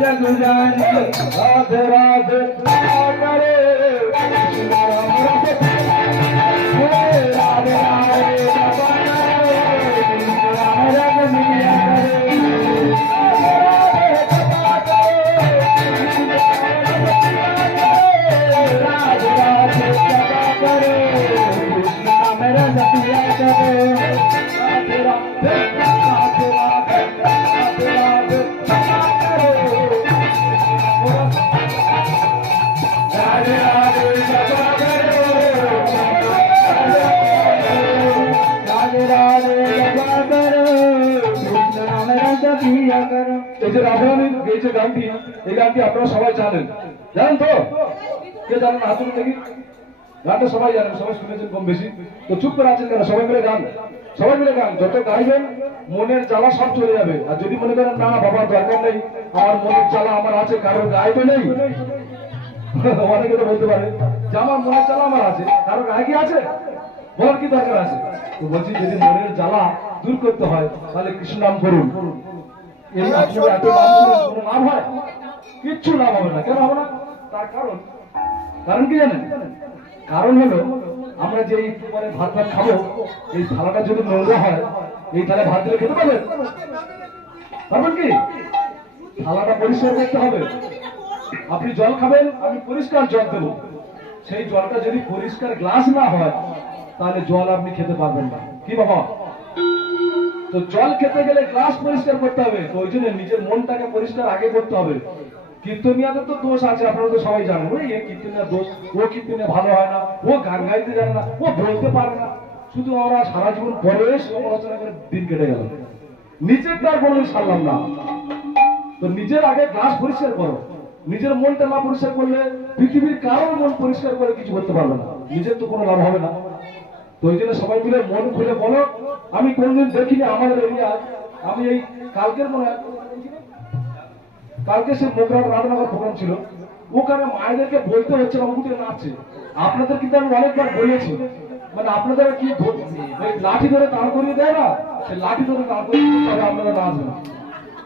जग जाने राधे राधे करे राधे राधे এই যে রাধারানী এই যে গানটি, এই গানটি আপনারা সবাই জানেন, জানেন তো? কে জানেন হাত তুলে দেখি। গানটা সবাই জানেন, সবাই শুনেছেন কম বেশি। তো চুপ করে আছেন কেন? সবাই মিলে গান, সবাই মিলে গান। যত গাইবেন মনের জ্বালা সব চলে যাবে। আর যদি মনে করেন না বাবা দরকার নেই, আমার মনের জ্বালা আমার আছে, কারোর গায়ে তো নেই, অনেকে তো বলতে পারে যে আমার মনের জ্বালা আমার আছে, কারোর গায়ে কি আছে, বলার কি দরকার আছে? তো বলছি যদি মনের জ্বালা দূর করতে হয় তাহলে কৃষ্ণ নাম করুন। এই আপনার এত নাম শুনে কোনো লাভ হয়? কিচ্ছু লাভ হবে না। কেন হবে না? তার কারণ কি জানেন? কারণ হলো আমরা যে এই পরে ভাত খাবো, এই থালাটা যদি নোংরা হয়, এই থালায় ভাত দিলে খেতে পারবেন? পারবেন কি? থালাটা পরিষ্কার করতে হবে। আপনি জল খাবেন, আমি পরিষ্কার জল দেবো, সেই জলটা যদি পরিষ্কার গ্লাস না হয় তাহলে জল আপনি খেতে পারবেন না। কি বাবা? তো জল খেতে গেলে গ্লাস পরিষ্কার করতে হবে। তো ওই জন্য নিজের মনটাকে পরিষ্কার আগে করতে হবে। কীর্তনিয়াদের তো দোষ আছে, আপনারা তো সবাই জানেন। ওই কীর্তনিয়ার দোষ, ও কীর্তনে ভালো হয় না, ও গান গাইতে জানে না, ও বলতে পারে না। শুধু আমরা সারা জীবন পরে সমালোচনা করে দিন কেটে গেল, নিজের তার কোনোদিন সারলাম না। তো নিজের আগে গ্লাস পরিষ্কার করো। নিজের মনটা না পরিষ্কার করলে পৃথিবীর কারোর মন পরিষ্কার করে কিছু করতে পারবে না, নিজের তো কোনো লাভ হবে না। তো ওই জন্য সবাই মিলে মন খুলে বলো। আমি কোনদিন দেখিনি আমাদের এরিয়া, আমি এই কালকের মনে হয় কালকে সে মোগরাট রাধানগর প্রোগ্রাম ছিল, ওখানে মায়েদেরকে বলতে হচ্ছে না উঠে নাচছে। আপনাদের কিন্তু আমি অনেকবার বলেছি, মানে আপনাদের কি ওই লাঠি ধরে দাঁড় করিয়ে দেয় না, সেই লাঠি ধরে দাঁড় করিয়ে তবে আপনারা নাচবেন।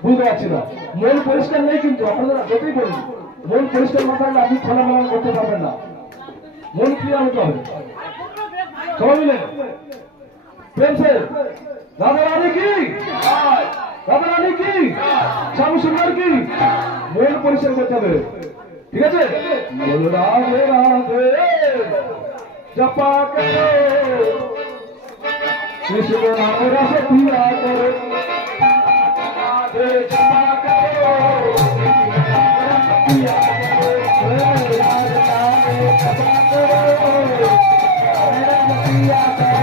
বুঝতে পারছি না, মন পরিষ্কার নেই কিন্তু আপনারা যতই বলুন, মন পরিষ্কার না থাকলে আপনি খোলামেলা করতে পারবেন না। মন ক্লিয়ার হতে হবে। সবাই মিলে প্রেম সে রাধা রানী কি, রাধা রানী কি, শ্যাম সুন্দর কি, মন পরিষ্কার করতে হবে। ঠিক আছে? বল রাধে রাধে জপা করো, কৃষ্ণ নাম রস পিয়া করো, রাধে জপা করো, পিয়া করো, রাধে রাধে জপা করো, পিয়া করো।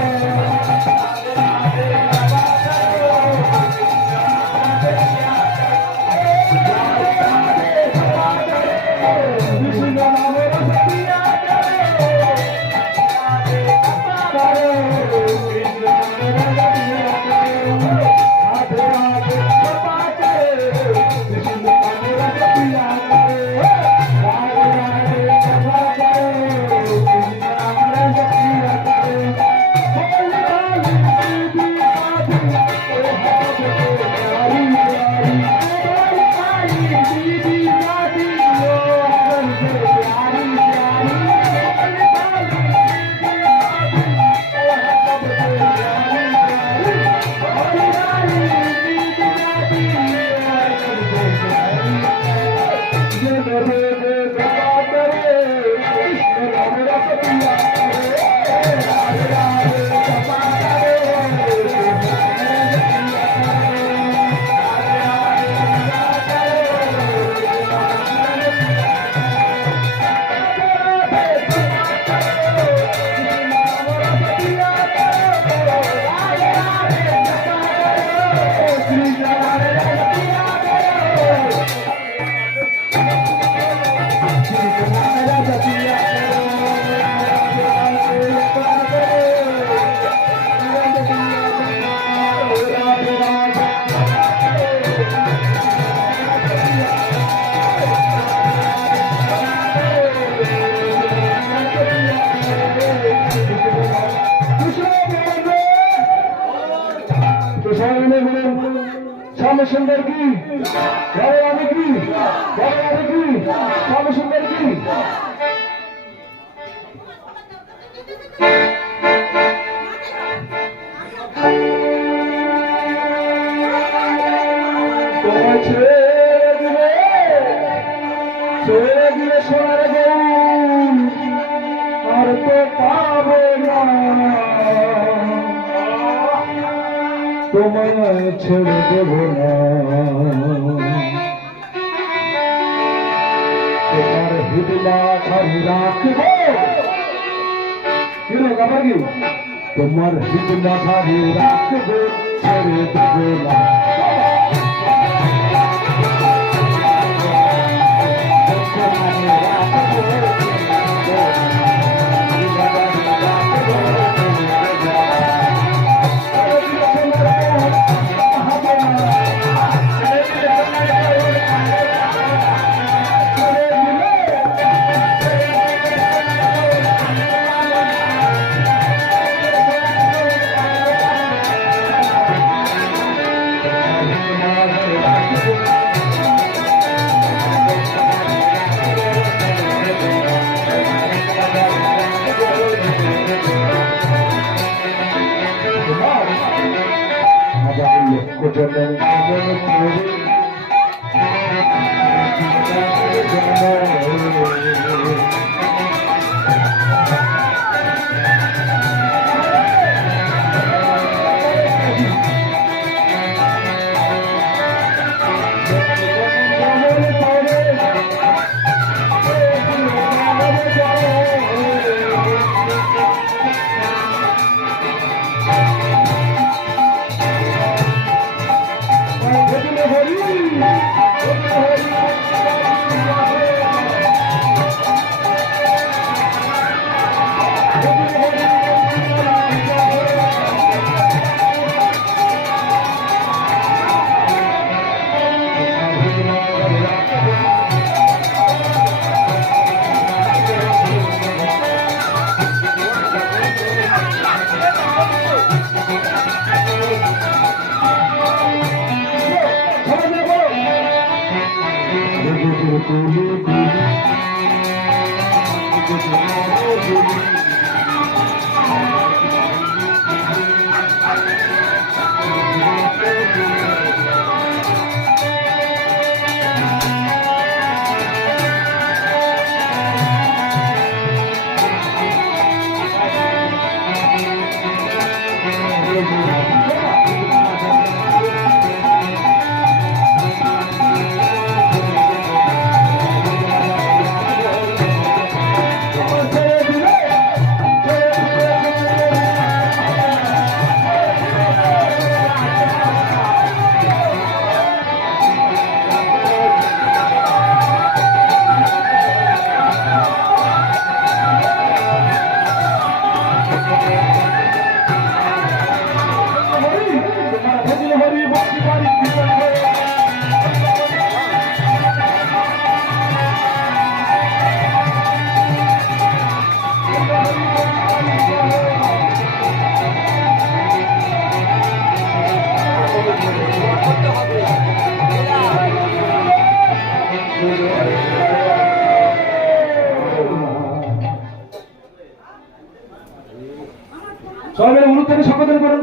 শ্যাম সুন্দর কি, রাধা রানী কি, রাধা রানী কি, শ্যাম সুন্দর কি। তোমায় ছেড়ে দিলে সোনার বউ আর তো পাবো না, তোমায় ছেড়ে দেব না, তোমার হিদমা খালি রাখবো। কি লোক আমার কি তোমার হিত মাথারে রাখবো ছেড়ে দেবো না সবাই মিলে অনুরোধ থেকে সম্বোধন করুন।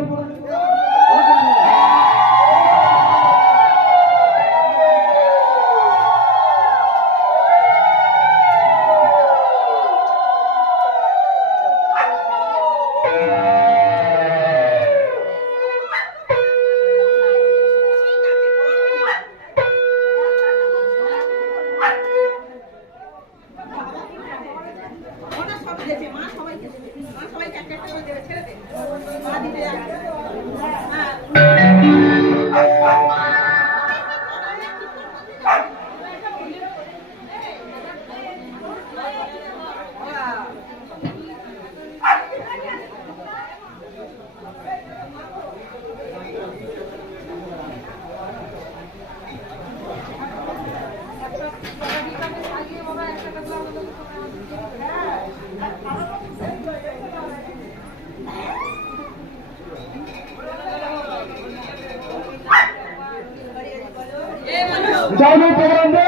जानो प्रोग्राम दे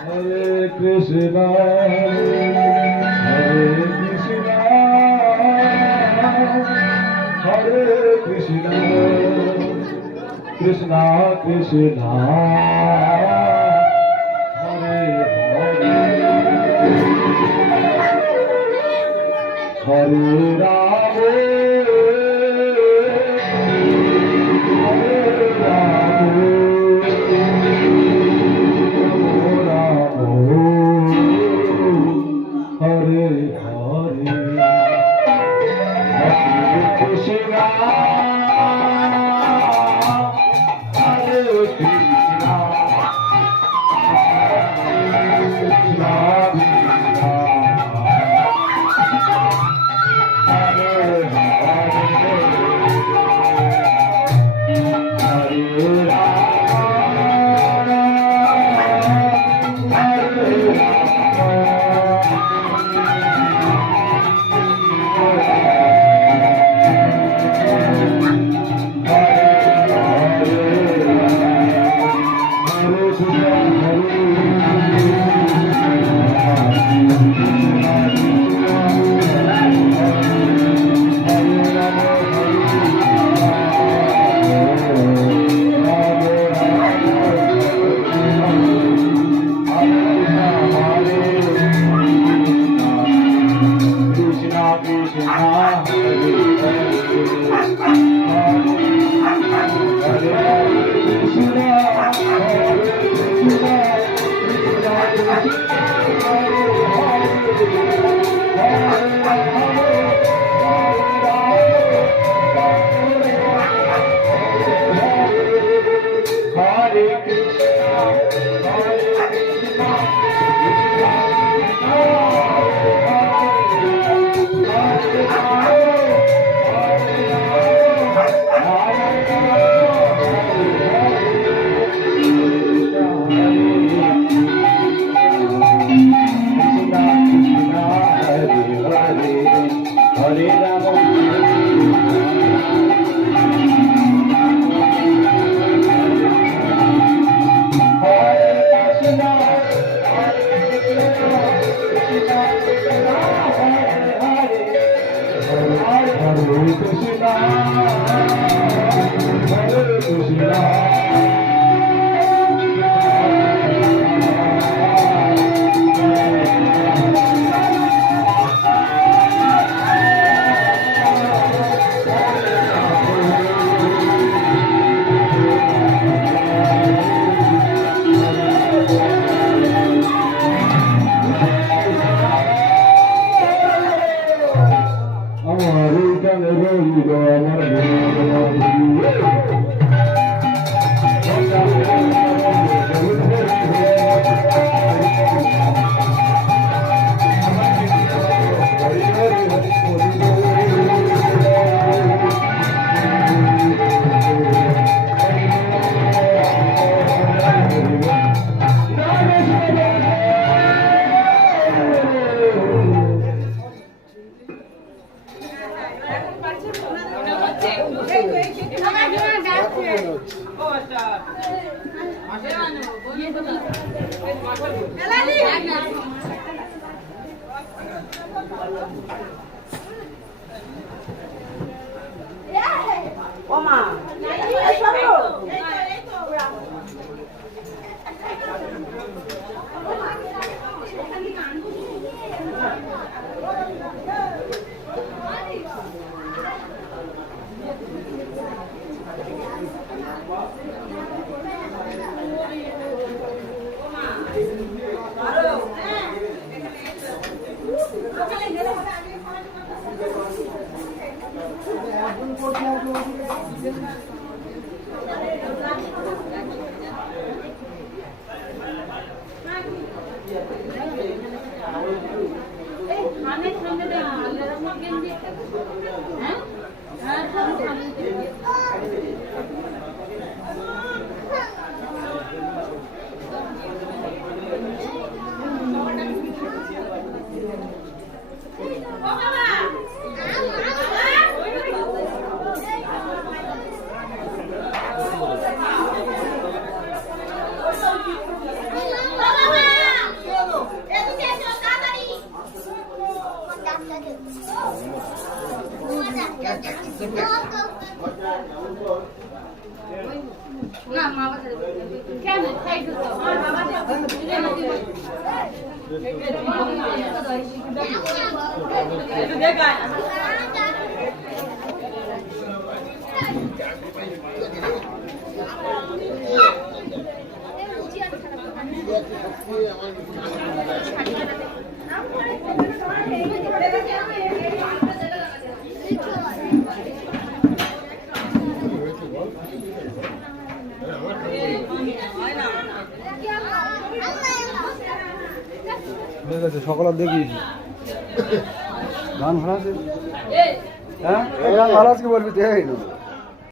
हरे कृष्णा कृष्णा कृष्णा हरे हरे हरे राम हरे Krishna, Hare Krishna, Krishna Krishna, Hare Hare, Hare ওমা না মা বাবা কেন খাই তো দেখা আমার আছে সকালে দেখিয়েছি গান ভালো আছে হ্যাঁ গান ভালো আজকে বলবি তো এই